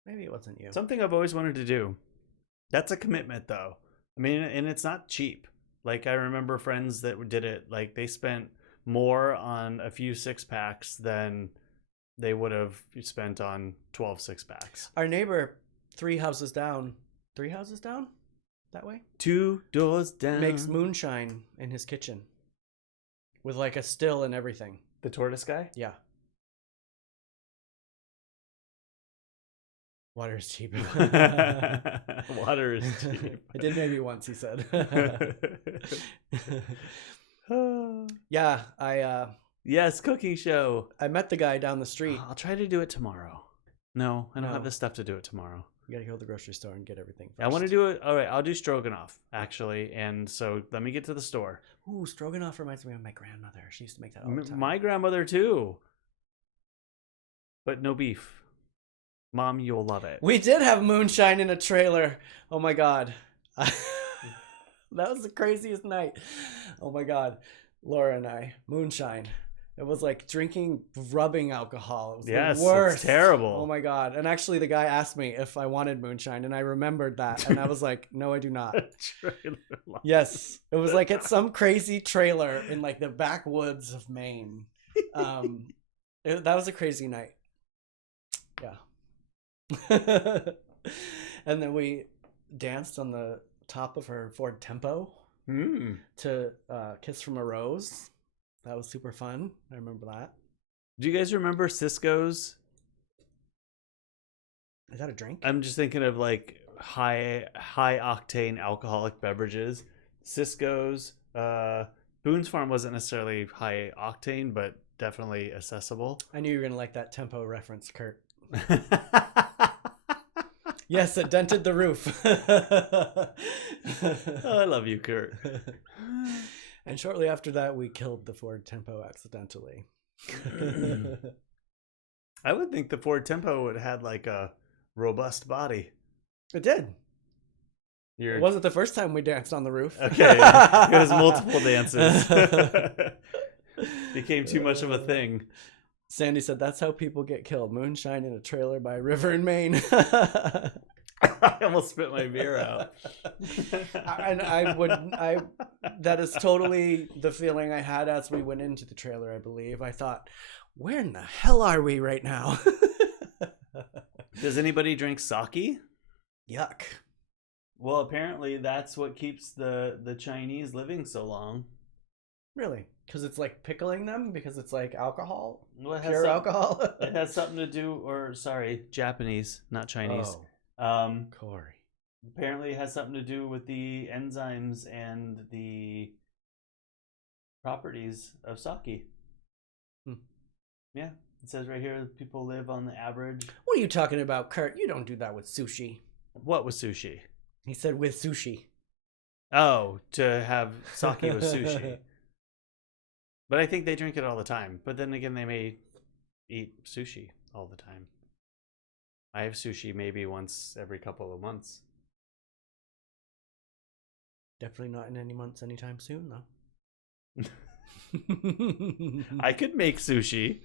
maybe it wasn't you. Something I've always wanted to do. That's a commitment, though. I mean, and it's not cheap. Like, I remember friends that did it. Like, they spent more on a few 6-packs than they would have spent on 12 6-packs. Our neighbor, 3 houses down that way, 2 doors down, makes moonshine in his kitchen with like a still and everything. The tortoise guy? Yeah. Water is cheap. Water is cheap. I did maybe once, he said. Yeah, Yes, cooking show. I met the guy down the street. I'll try to do it tomorrow. No, I don't have the stuff to do it tomorrow. You gotta go to the grocery store and get everything first. I want to do it. All right, I'll do stroganoff, actually. And so let me get to the store. Ooh, stroganoff reminds me of my grandmother. She used to make that all the time. My grandmother, too. But no beef. Mom, you'll love it. We did have moonshine in a trailer. Oh my God. That was the craziest night. Oh my God. Laura and I, moonshine. It was like drinking rubbing alcohol. It was the worst. It's terrible. Oh my God. And actually the guy asked me if I wanted moonshine and I remembered that. And I was like, no, I do not. Yes. It was like at some crazy trailer in like the backwoods of Maine. That was a crazy night. Yeah. And then we danced on the top of her Ford Tempo to Kiss from a Rose. That was super fun. I remember that. Do you guys remember Cisco's? Is that a drink? I'm just thinking of like high octane alcoholic beverages. Cisco's. Boone's Farm wasn't necessarily high octane, but definitely accessible. I knew you were gonna like that Tempo reference, Kurt. Yes, it dented the roof. Oh, I love you, Kurt. And shortly after that, we killed the Ford Tempo accidentally. I would think the Ford Tempo would have had like a robust body. It did. It wasn't the first time we danced on the roof. Okay, it was multiple dances. Became too much of a thing. Sandy said, that's how people get killed. Moonshine in a trailer by a river in Maine. I almost spit my beer out. And that is totally the feeling I had as we went into the trailer, I believe. I thought, where in the hell are we right now? Does anybody drink sake? Yuck. Well, apparently that's what keeps the Chinese living so long. Really? Because it's like pickling them? Because it's like alcohol? Well, pure alcohol? It has something to do, Japanese, not Chinese. Cory. Apparently it has something to do with the enzymes and the properties of sake. Yeah, it says right here people live on the average. What are you talking about, Kurt? You don't do that with sushi. What was sushi? He said with sushi. Oh, to have sake with sushi. But I think they drink it all the time. But then again, they may eat sushi all the time. I have sushi maybe once every couple of months. Definitely not in any months anytime soon, though. I could make sushi.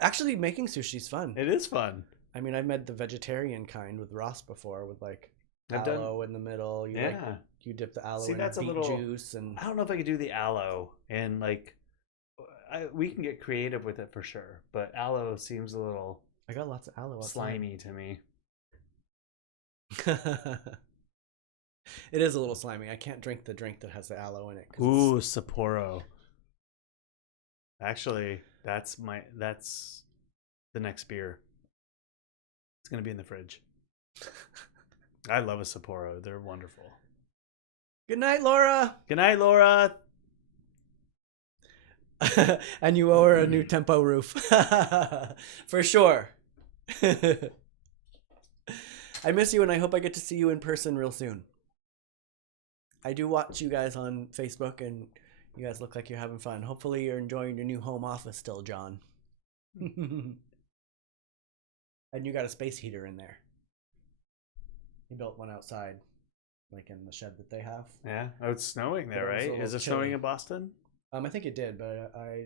Actually, making sushi's fun. It is fun. I mean, I've made the vegetarian kind with Ross before, with like aloe in the middle. You dip the aloe in beet juice, and I don't know if I could do the aloe, and like we can get creative with it for sure. But aloe seems a little. I got lots of aloe. Slimy to me. It is a little slimy. I can't drink the drink that has the aloe in it. Ooh, Sapporo. Actually, that's the next beer. It's gonna be in the fridge. I love a Sapporo. They're wonderful. Good night, Laura. Good night, Laura. And you owe her a new Tempo roof. For sure. I miss you, and I hope I get to see you in person real soon. I do watch you guys on Facebook and You guys look like you're having fun. Hopefully you're enjoying your new home office still, John. And you got a space heater in there. He built one outside, like in the shed that they have. Yeah. Oh, it's snowing there, right? Is it snowing in Boston? I think it did, but I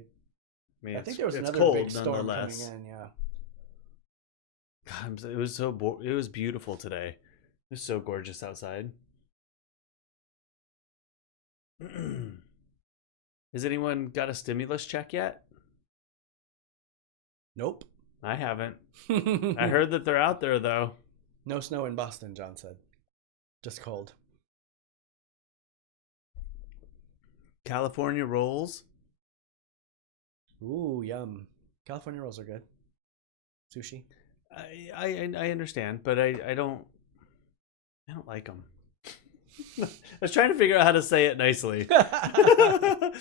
think there was it's another cold, big storm coming nonetheless. in. Yeah. God, it was it was beautiful today. It was so gorgeous outside. Has anyone got a stimulus check yet? Nope. I haven't. I heard that they're out there though. No snow in Boston, John said. Just cold. California rolls. Ooh, yum. California rolls are good. Sushi. I understand, but I don't like them. I was trying to figure out how to say it nicely. And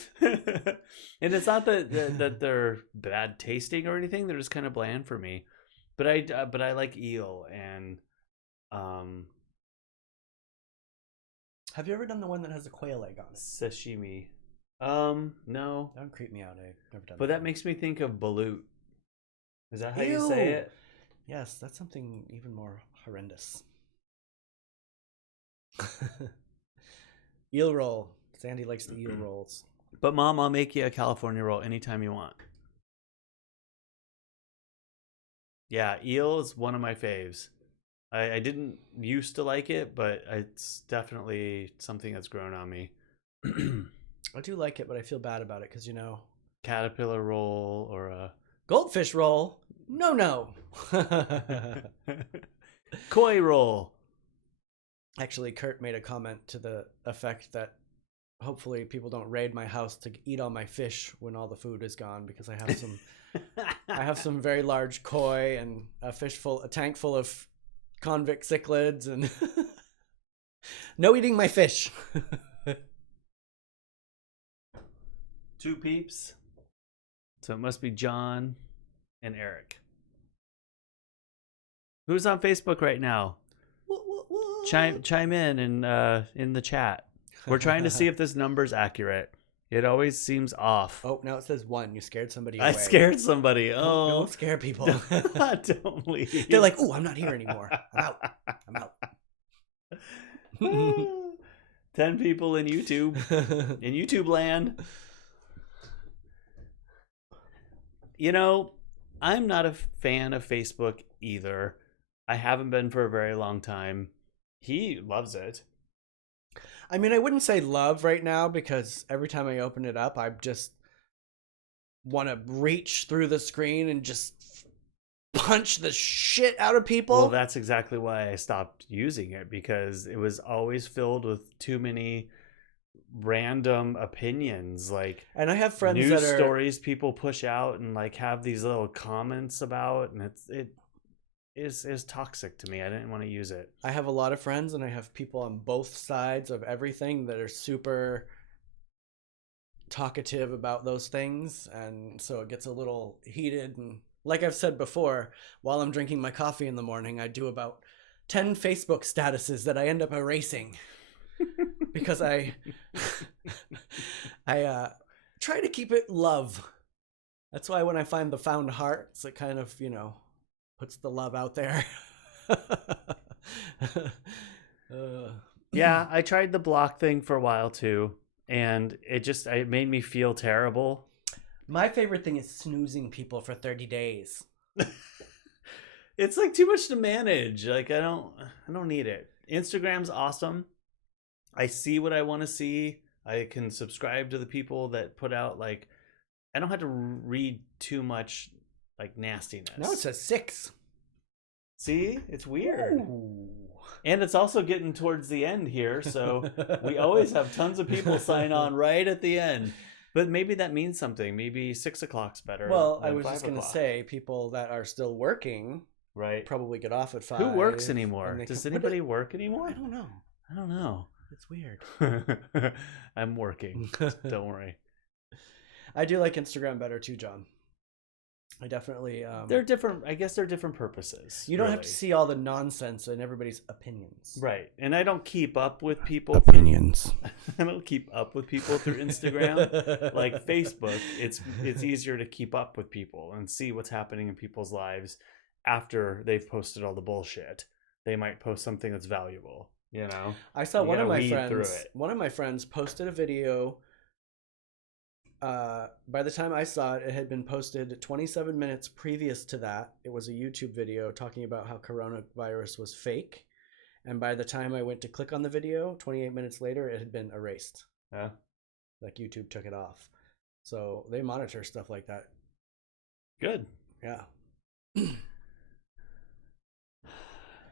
it's not that they're bad tasting or anything. They're just kind of bland for me. But I like eel and Have you ever done the one that has a quail egg on it? Sashimi. No. That would creep me out. I've never done But that makes me think of balut. Is that how Ew. you say it? Yes, that's something even more horrendous. Eel roll. Sandy likes the eel rolls. But Mom, I'll make you a California roll anytime you want. Yeah, eel is one of my faves. I didn't used to like it, but it's definitely something that's grown on me. I do like it, but I feel bad about it because, Caterpillar roll or a goldfish roll. No. koi roll. Actually, Kurt made a comment to the effect that hopefully people don't raid my house to eat all my fish when all the food is gone, because I have some very large koi and a tank full of convict cichlids, and no eating my fish. 2 peeps. So it must be John and Eric. Who's on Facebook right now? Chime in the chat. We're trying to see if this number's accurate. It always seems off. Oh, now it says 1. You scared somebody away. I scared somebody. Oh, don't scare people. Don't leave. They're like, "Ooh, I'm not here anymore. I'm out." 10 people in YouTube. In YouTube land. I'm not a fan of Facebook either. I haven't been for a very long time. He loves it. I mean, I wouldn't say love right now, because every time I open it up, I just want to reach through the screen and just punch the shit out of people. Well, that's exactly why I stopped using it, because it was always filled with too many random opinions, and I have friends news that are stories people push out and have these little comments about, and it is toxic to me. I didn't want to use it. I have a lot of friends, and I have people on both sides of everything that are super talkative about those things, and so it gets a little heated. And like I've said before, while I'm drinking my coffee in the morning, I do about 10 Facebook statuses that I end up erasing because I try to keep it love. That's why when I find the found hearts, it kind of, puts the love out there. Yeah, I tried the block thing for a while too, and it made me feel terrible. My favorite thing is snoozing people for 30 days. It's too much to manage. I don't need it. Instagram's awesome. I see what I want to see. I can subscribe to the people that put out I don't have to read too much nastiness. No, it says 6. See? It's weird. Ooh. And it's also getting towards the end here, so we always have tons of people sign on right at the end. But maybe that means something. Maybe 6 o'clock's better. Well, I was just going to say, people that are still working right, probably get off at 5. Who works anymore? Does anybody work anymore? I don't know. It's weird. I'm working. Don't worry. I do like Instagram better too, John. I definitely. They're different. I guess they're different purposes. You don't have to see all the nonsense and everybody's opinions. Right. And I don't keep up with people. Opinions. I don't keep up with people through Instagram. Like Facebook, it's easier to keep up with people and see what's happening in people's lives after they've posted all the bullshit. They might post something that's valuable, you know? I saw one of my friends posted a video. By the time I saw it, it had been posted 27 minutes previous to that. It was a YouTube video talking about how coronavirus was fake. And by the time I went to click on the video, 28 minutes later, it had been erased. Yeah. Like YouTube took it off. So they monitor stuff like that. Good. Yeah.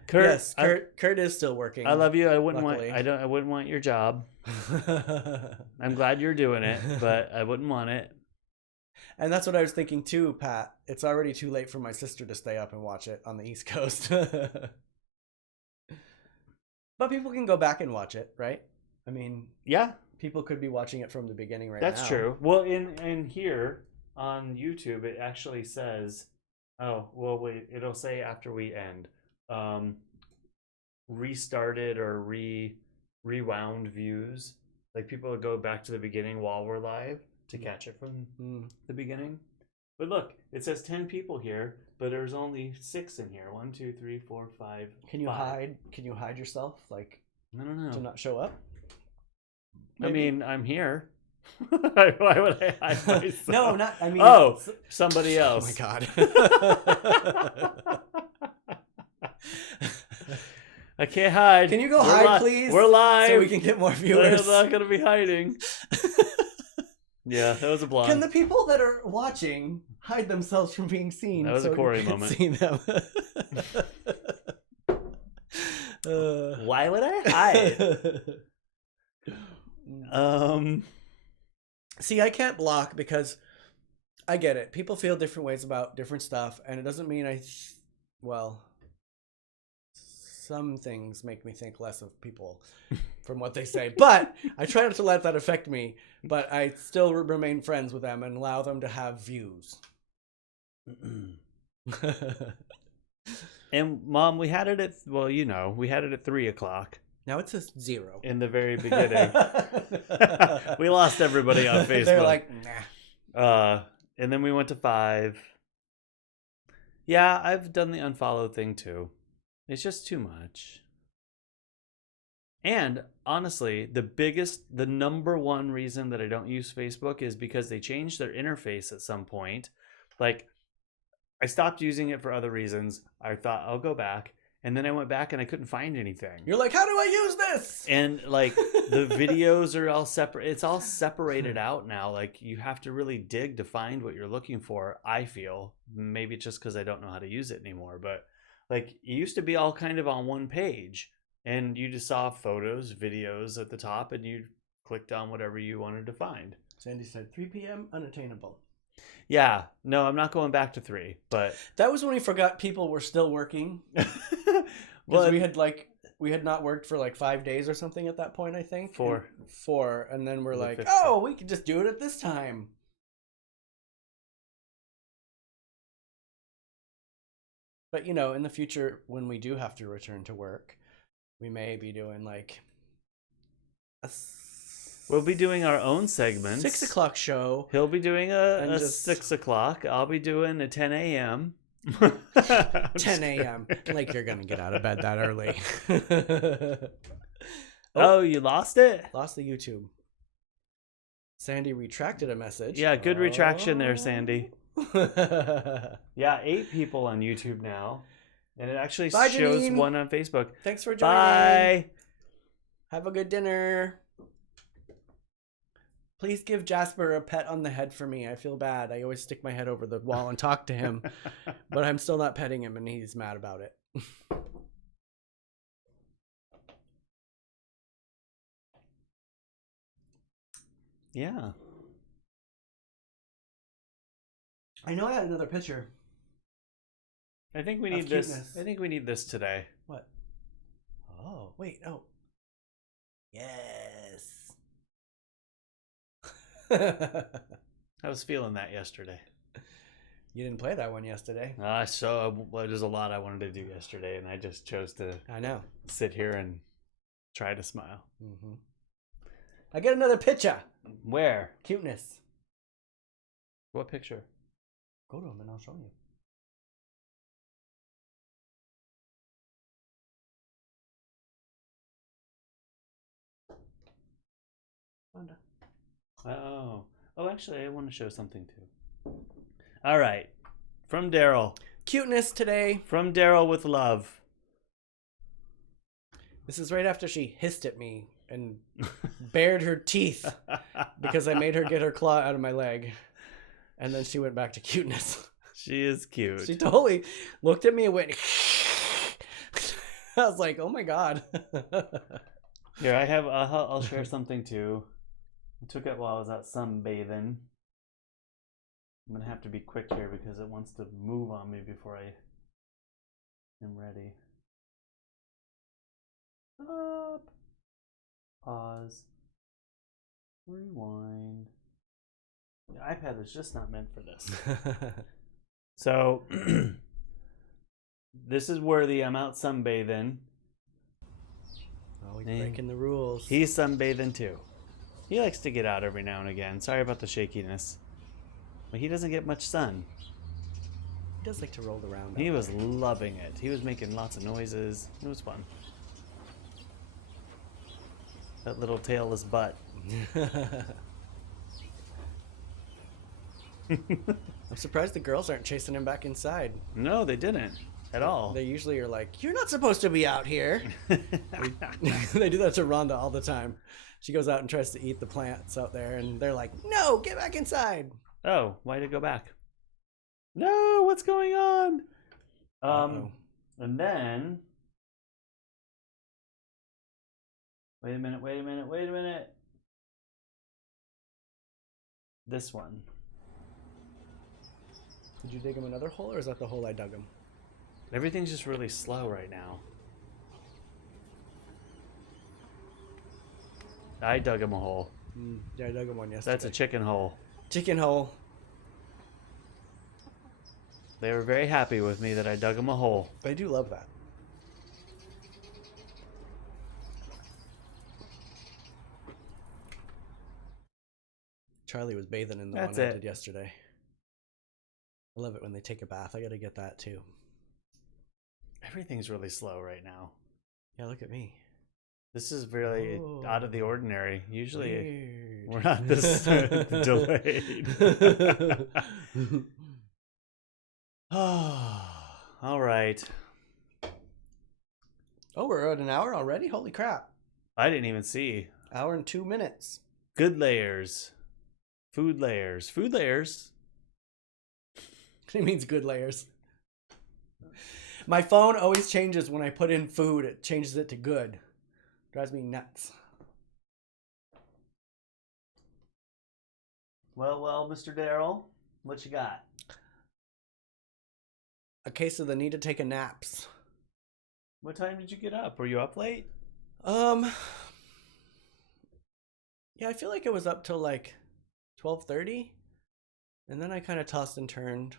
Kurt, yes, Kurt is still working. I love you. I wouldn't want your job. I'm glad you're doing it, but I wouldn't want it. And that's what I was thinking too, Pat. It's already too late for my sister to stay up and watch it on the East Coast. But people can go back and watch it, right? I mean, yeah, people could be watching it from the beginning right now. That's true. Well, in here on YouTube, it actually says, oh, well, wait, it'll say after we end. Restarted or rewound views, like people will go back to the beginning while we're live to catch it from the beginning. But look, it says 10 people here, but there's only 6 in here. 1, 2, 3, 4, 5. Can you hide yourself, like, I don't know, to not show up? Maybe. I mean, I'm here. Why would I hide myself? No, not. I mean, somebody else. Oh my god. I can't hide. Can you go hide, please? We're live. So we can get more viewers. I'm not going to be hiding. Yeah, that was a blonde. Can the people that are watching hide themselves from being seen? That was a Cory moment. See them. Why would I hide? See, I can't block because I get it. People feel different ways about different stuff, and it doesn't mean some things make me think less of people from what they say, but I try not to let that affect me, but I still remain friends with them and allow them to have views. And Mom, we had it at 3:00. Now it says 0 in the very beginning. We lost everybody on Facebook. They're like, nah. And then we went to 5. Yeah, I've done the unfollow thing too. It's just too much. And honestly, the number one reason that I don't use Facebook is because they changed their interface at some point. Like, I stopped using it for other reasons. I thought I'll go back. And then I went back and I couldn't find anything. You're like, how do I use this? And like the videos are all separate. It's all separated out now. Like you have to really dig to find what you're looking for. I feel maybe it's just because I don't know how to use it anymore. But like it used to be all kind of on one page and you just saw photos, videos at the top and you clicked on whatever you wanted to find. Sandy said 3 p.m. unattainable. Yeah, no, I'm not going back to 3, but that was when we forgot people were still working. Well, we had not worked for like 5 days or something at that point, I think. 4, and then we're like, oh, we could just do it at this time. But you know, in the future, when we do have to return to work, we may be doing like we'll be doing our own segments. 6 o'clock show. He'll be doing a 6 o'clock. I'll be doing a 10 a.m. 10 a.m. Like you're going to get out of bed that early. Oh, you lost it? Lost the YouTube. Sandy retracted a message. Yeah, good retraction there, Sandy. Yeah, 8 people on YouTube now. And it actually shows Janine. 1 on Facebook. Thanks for joining. Bye. Have a good dinner. Please give Jasper a pet on the head for me. I feel bad. I always stick my head over the wall and talk to him, but I'm still not petting him, and he's mad about it. Yeah. I know I had another picture. I think we need this. I think we need this today. What? Oh, wait. Oh. Yes. I was feeling that yesterday. You didn't play that one yesterday. So there's a lot I wanted to do yesterday, and I just chose to. I know. Sit here and try to smile. Mm-hmm. I get another picture. Where? Cuteness. What picture? Go to him and I'll show you. Oh, actually, I want to show something too. All right, from Derrol. Cuteness today. From Derrol with love. This is right after she hissed at me and bared her teeth because I made her get her claw out of my leg, and then she went back to cuteness. She is cute. She totally looked at me and went. I was like, "Oh my god." Here, I have. I'll share something too. I took it while I was out sunbathing. I'm gonna have to be quick here because it wants to move on me before I am ready. Stop. Pause. Rewind. The iPad was just not meant for this. So, this is worthy. I'm out sunbathing. Oh, he's breaking the rules. He's sunbathing too. He likes to get out every now and again. Sorry about the shakiness. But he doesn't get much sun. He does like to roll around. He was loving it. He was making lots of noises. It was fun. That little tailless butt. I'm surprised the girls aren't chasing him back inside. No, they didn't at all. They usually are like, "You're not supposed to be out here." They do that to Rhonda all the time. She goes out and tries to eat the plants out there, and they're like, "No, get back inside." Oh, why did it go back? No, what's going on? And then wait a minute. This one. Did you dig him another hole, or is that the hole I dug him? Everything's just really slow right now. I dug him a hole. Yeah, I dug him one yesterday. That's a chicken hole. Chicken hole. They were very happy with me that I dug him a hole. I do love that. Charlie was bathing in the one I did yesterday. I love it when they take a bath. I gotta get that too. Everything's really slow right now. Yeah, look at me. This is really out of the ordinary. Usually Weird. we're not this delayed. All right. Oh, we're at an hour already? Holy crap. I didn't even see. Hour and 2 minutes. Good layers. Food layers. Food layers. It means good layers. My phone always changes when I put in food. It changes it to good. Drives me nuts. Well, Mr. Derrol, what you got? A case of the need to take a naps. What time did you get up? Were you up late? Yeah, I feel like it was up till like 12:30, and then I kind of tossed and turned.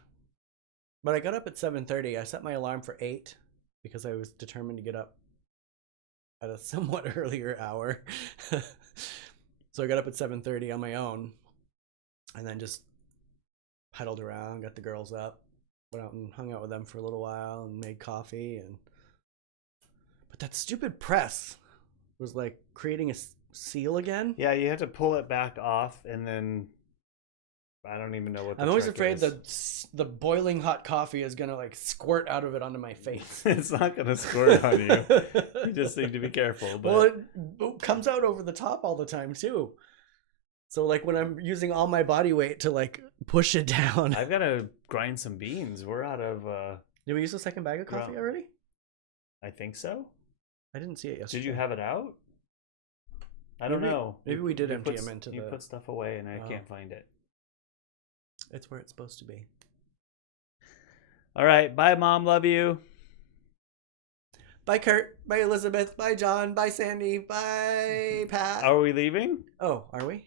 But I got up at 7:30. I set my alarm for 8 because I was determined to get up at a somewhat earlier hour. So I got up at 7:30 on my own, and then just pedaled around, got the girls up, went out and hung out with them for a little while, and made coffee. But that stupid press was like creating a seal again. Yeah, you have to pull it back off, and then I don't even know what the I'm always trick afraid is. that the boiling hot coffee is gonna like squirt out of it onto my face. It's not gonna squirt on you. You just need to be careful. But... Well, it comes out over the top all the time too. So like when I'm using all my body weight to like push it down. I've got to grind some beans. We're out of... Did we use the second bag of coffee already? I think so. I didn't see it yesterday. Did you have it out? I don't know. Maybe we did empty them into You put stuff away and I can't find it. It's where it's supposed to be. All right. Bye, Mom. Love you. Bye, Kurt. Bye, Elizabeth. Bye, John. Bye, Sandy. Bye, Pat. Are we leaving? Oh, are we?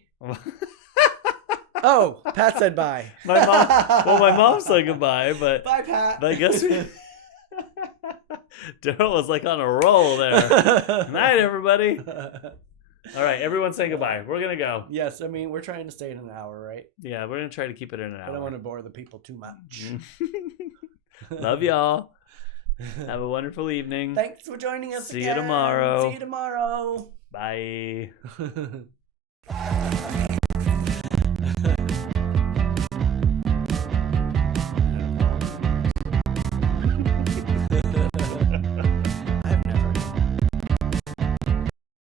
Oh, Pat said bye. My mom said goodbye, but bye, Pat. I guess Derrol was like on a roll there. Good night, everybody. All right, everyone's saying goodbye. We're gonna go. Yes, I mean we're trying to stay in an hour, right? Yeah, we're gonna try to keep it in an hour. I don't want to bore the people too much. Love y'all. Have a wonderful evening. Thanks for joining us. See you tomorrow. See you tomorrow. Bye.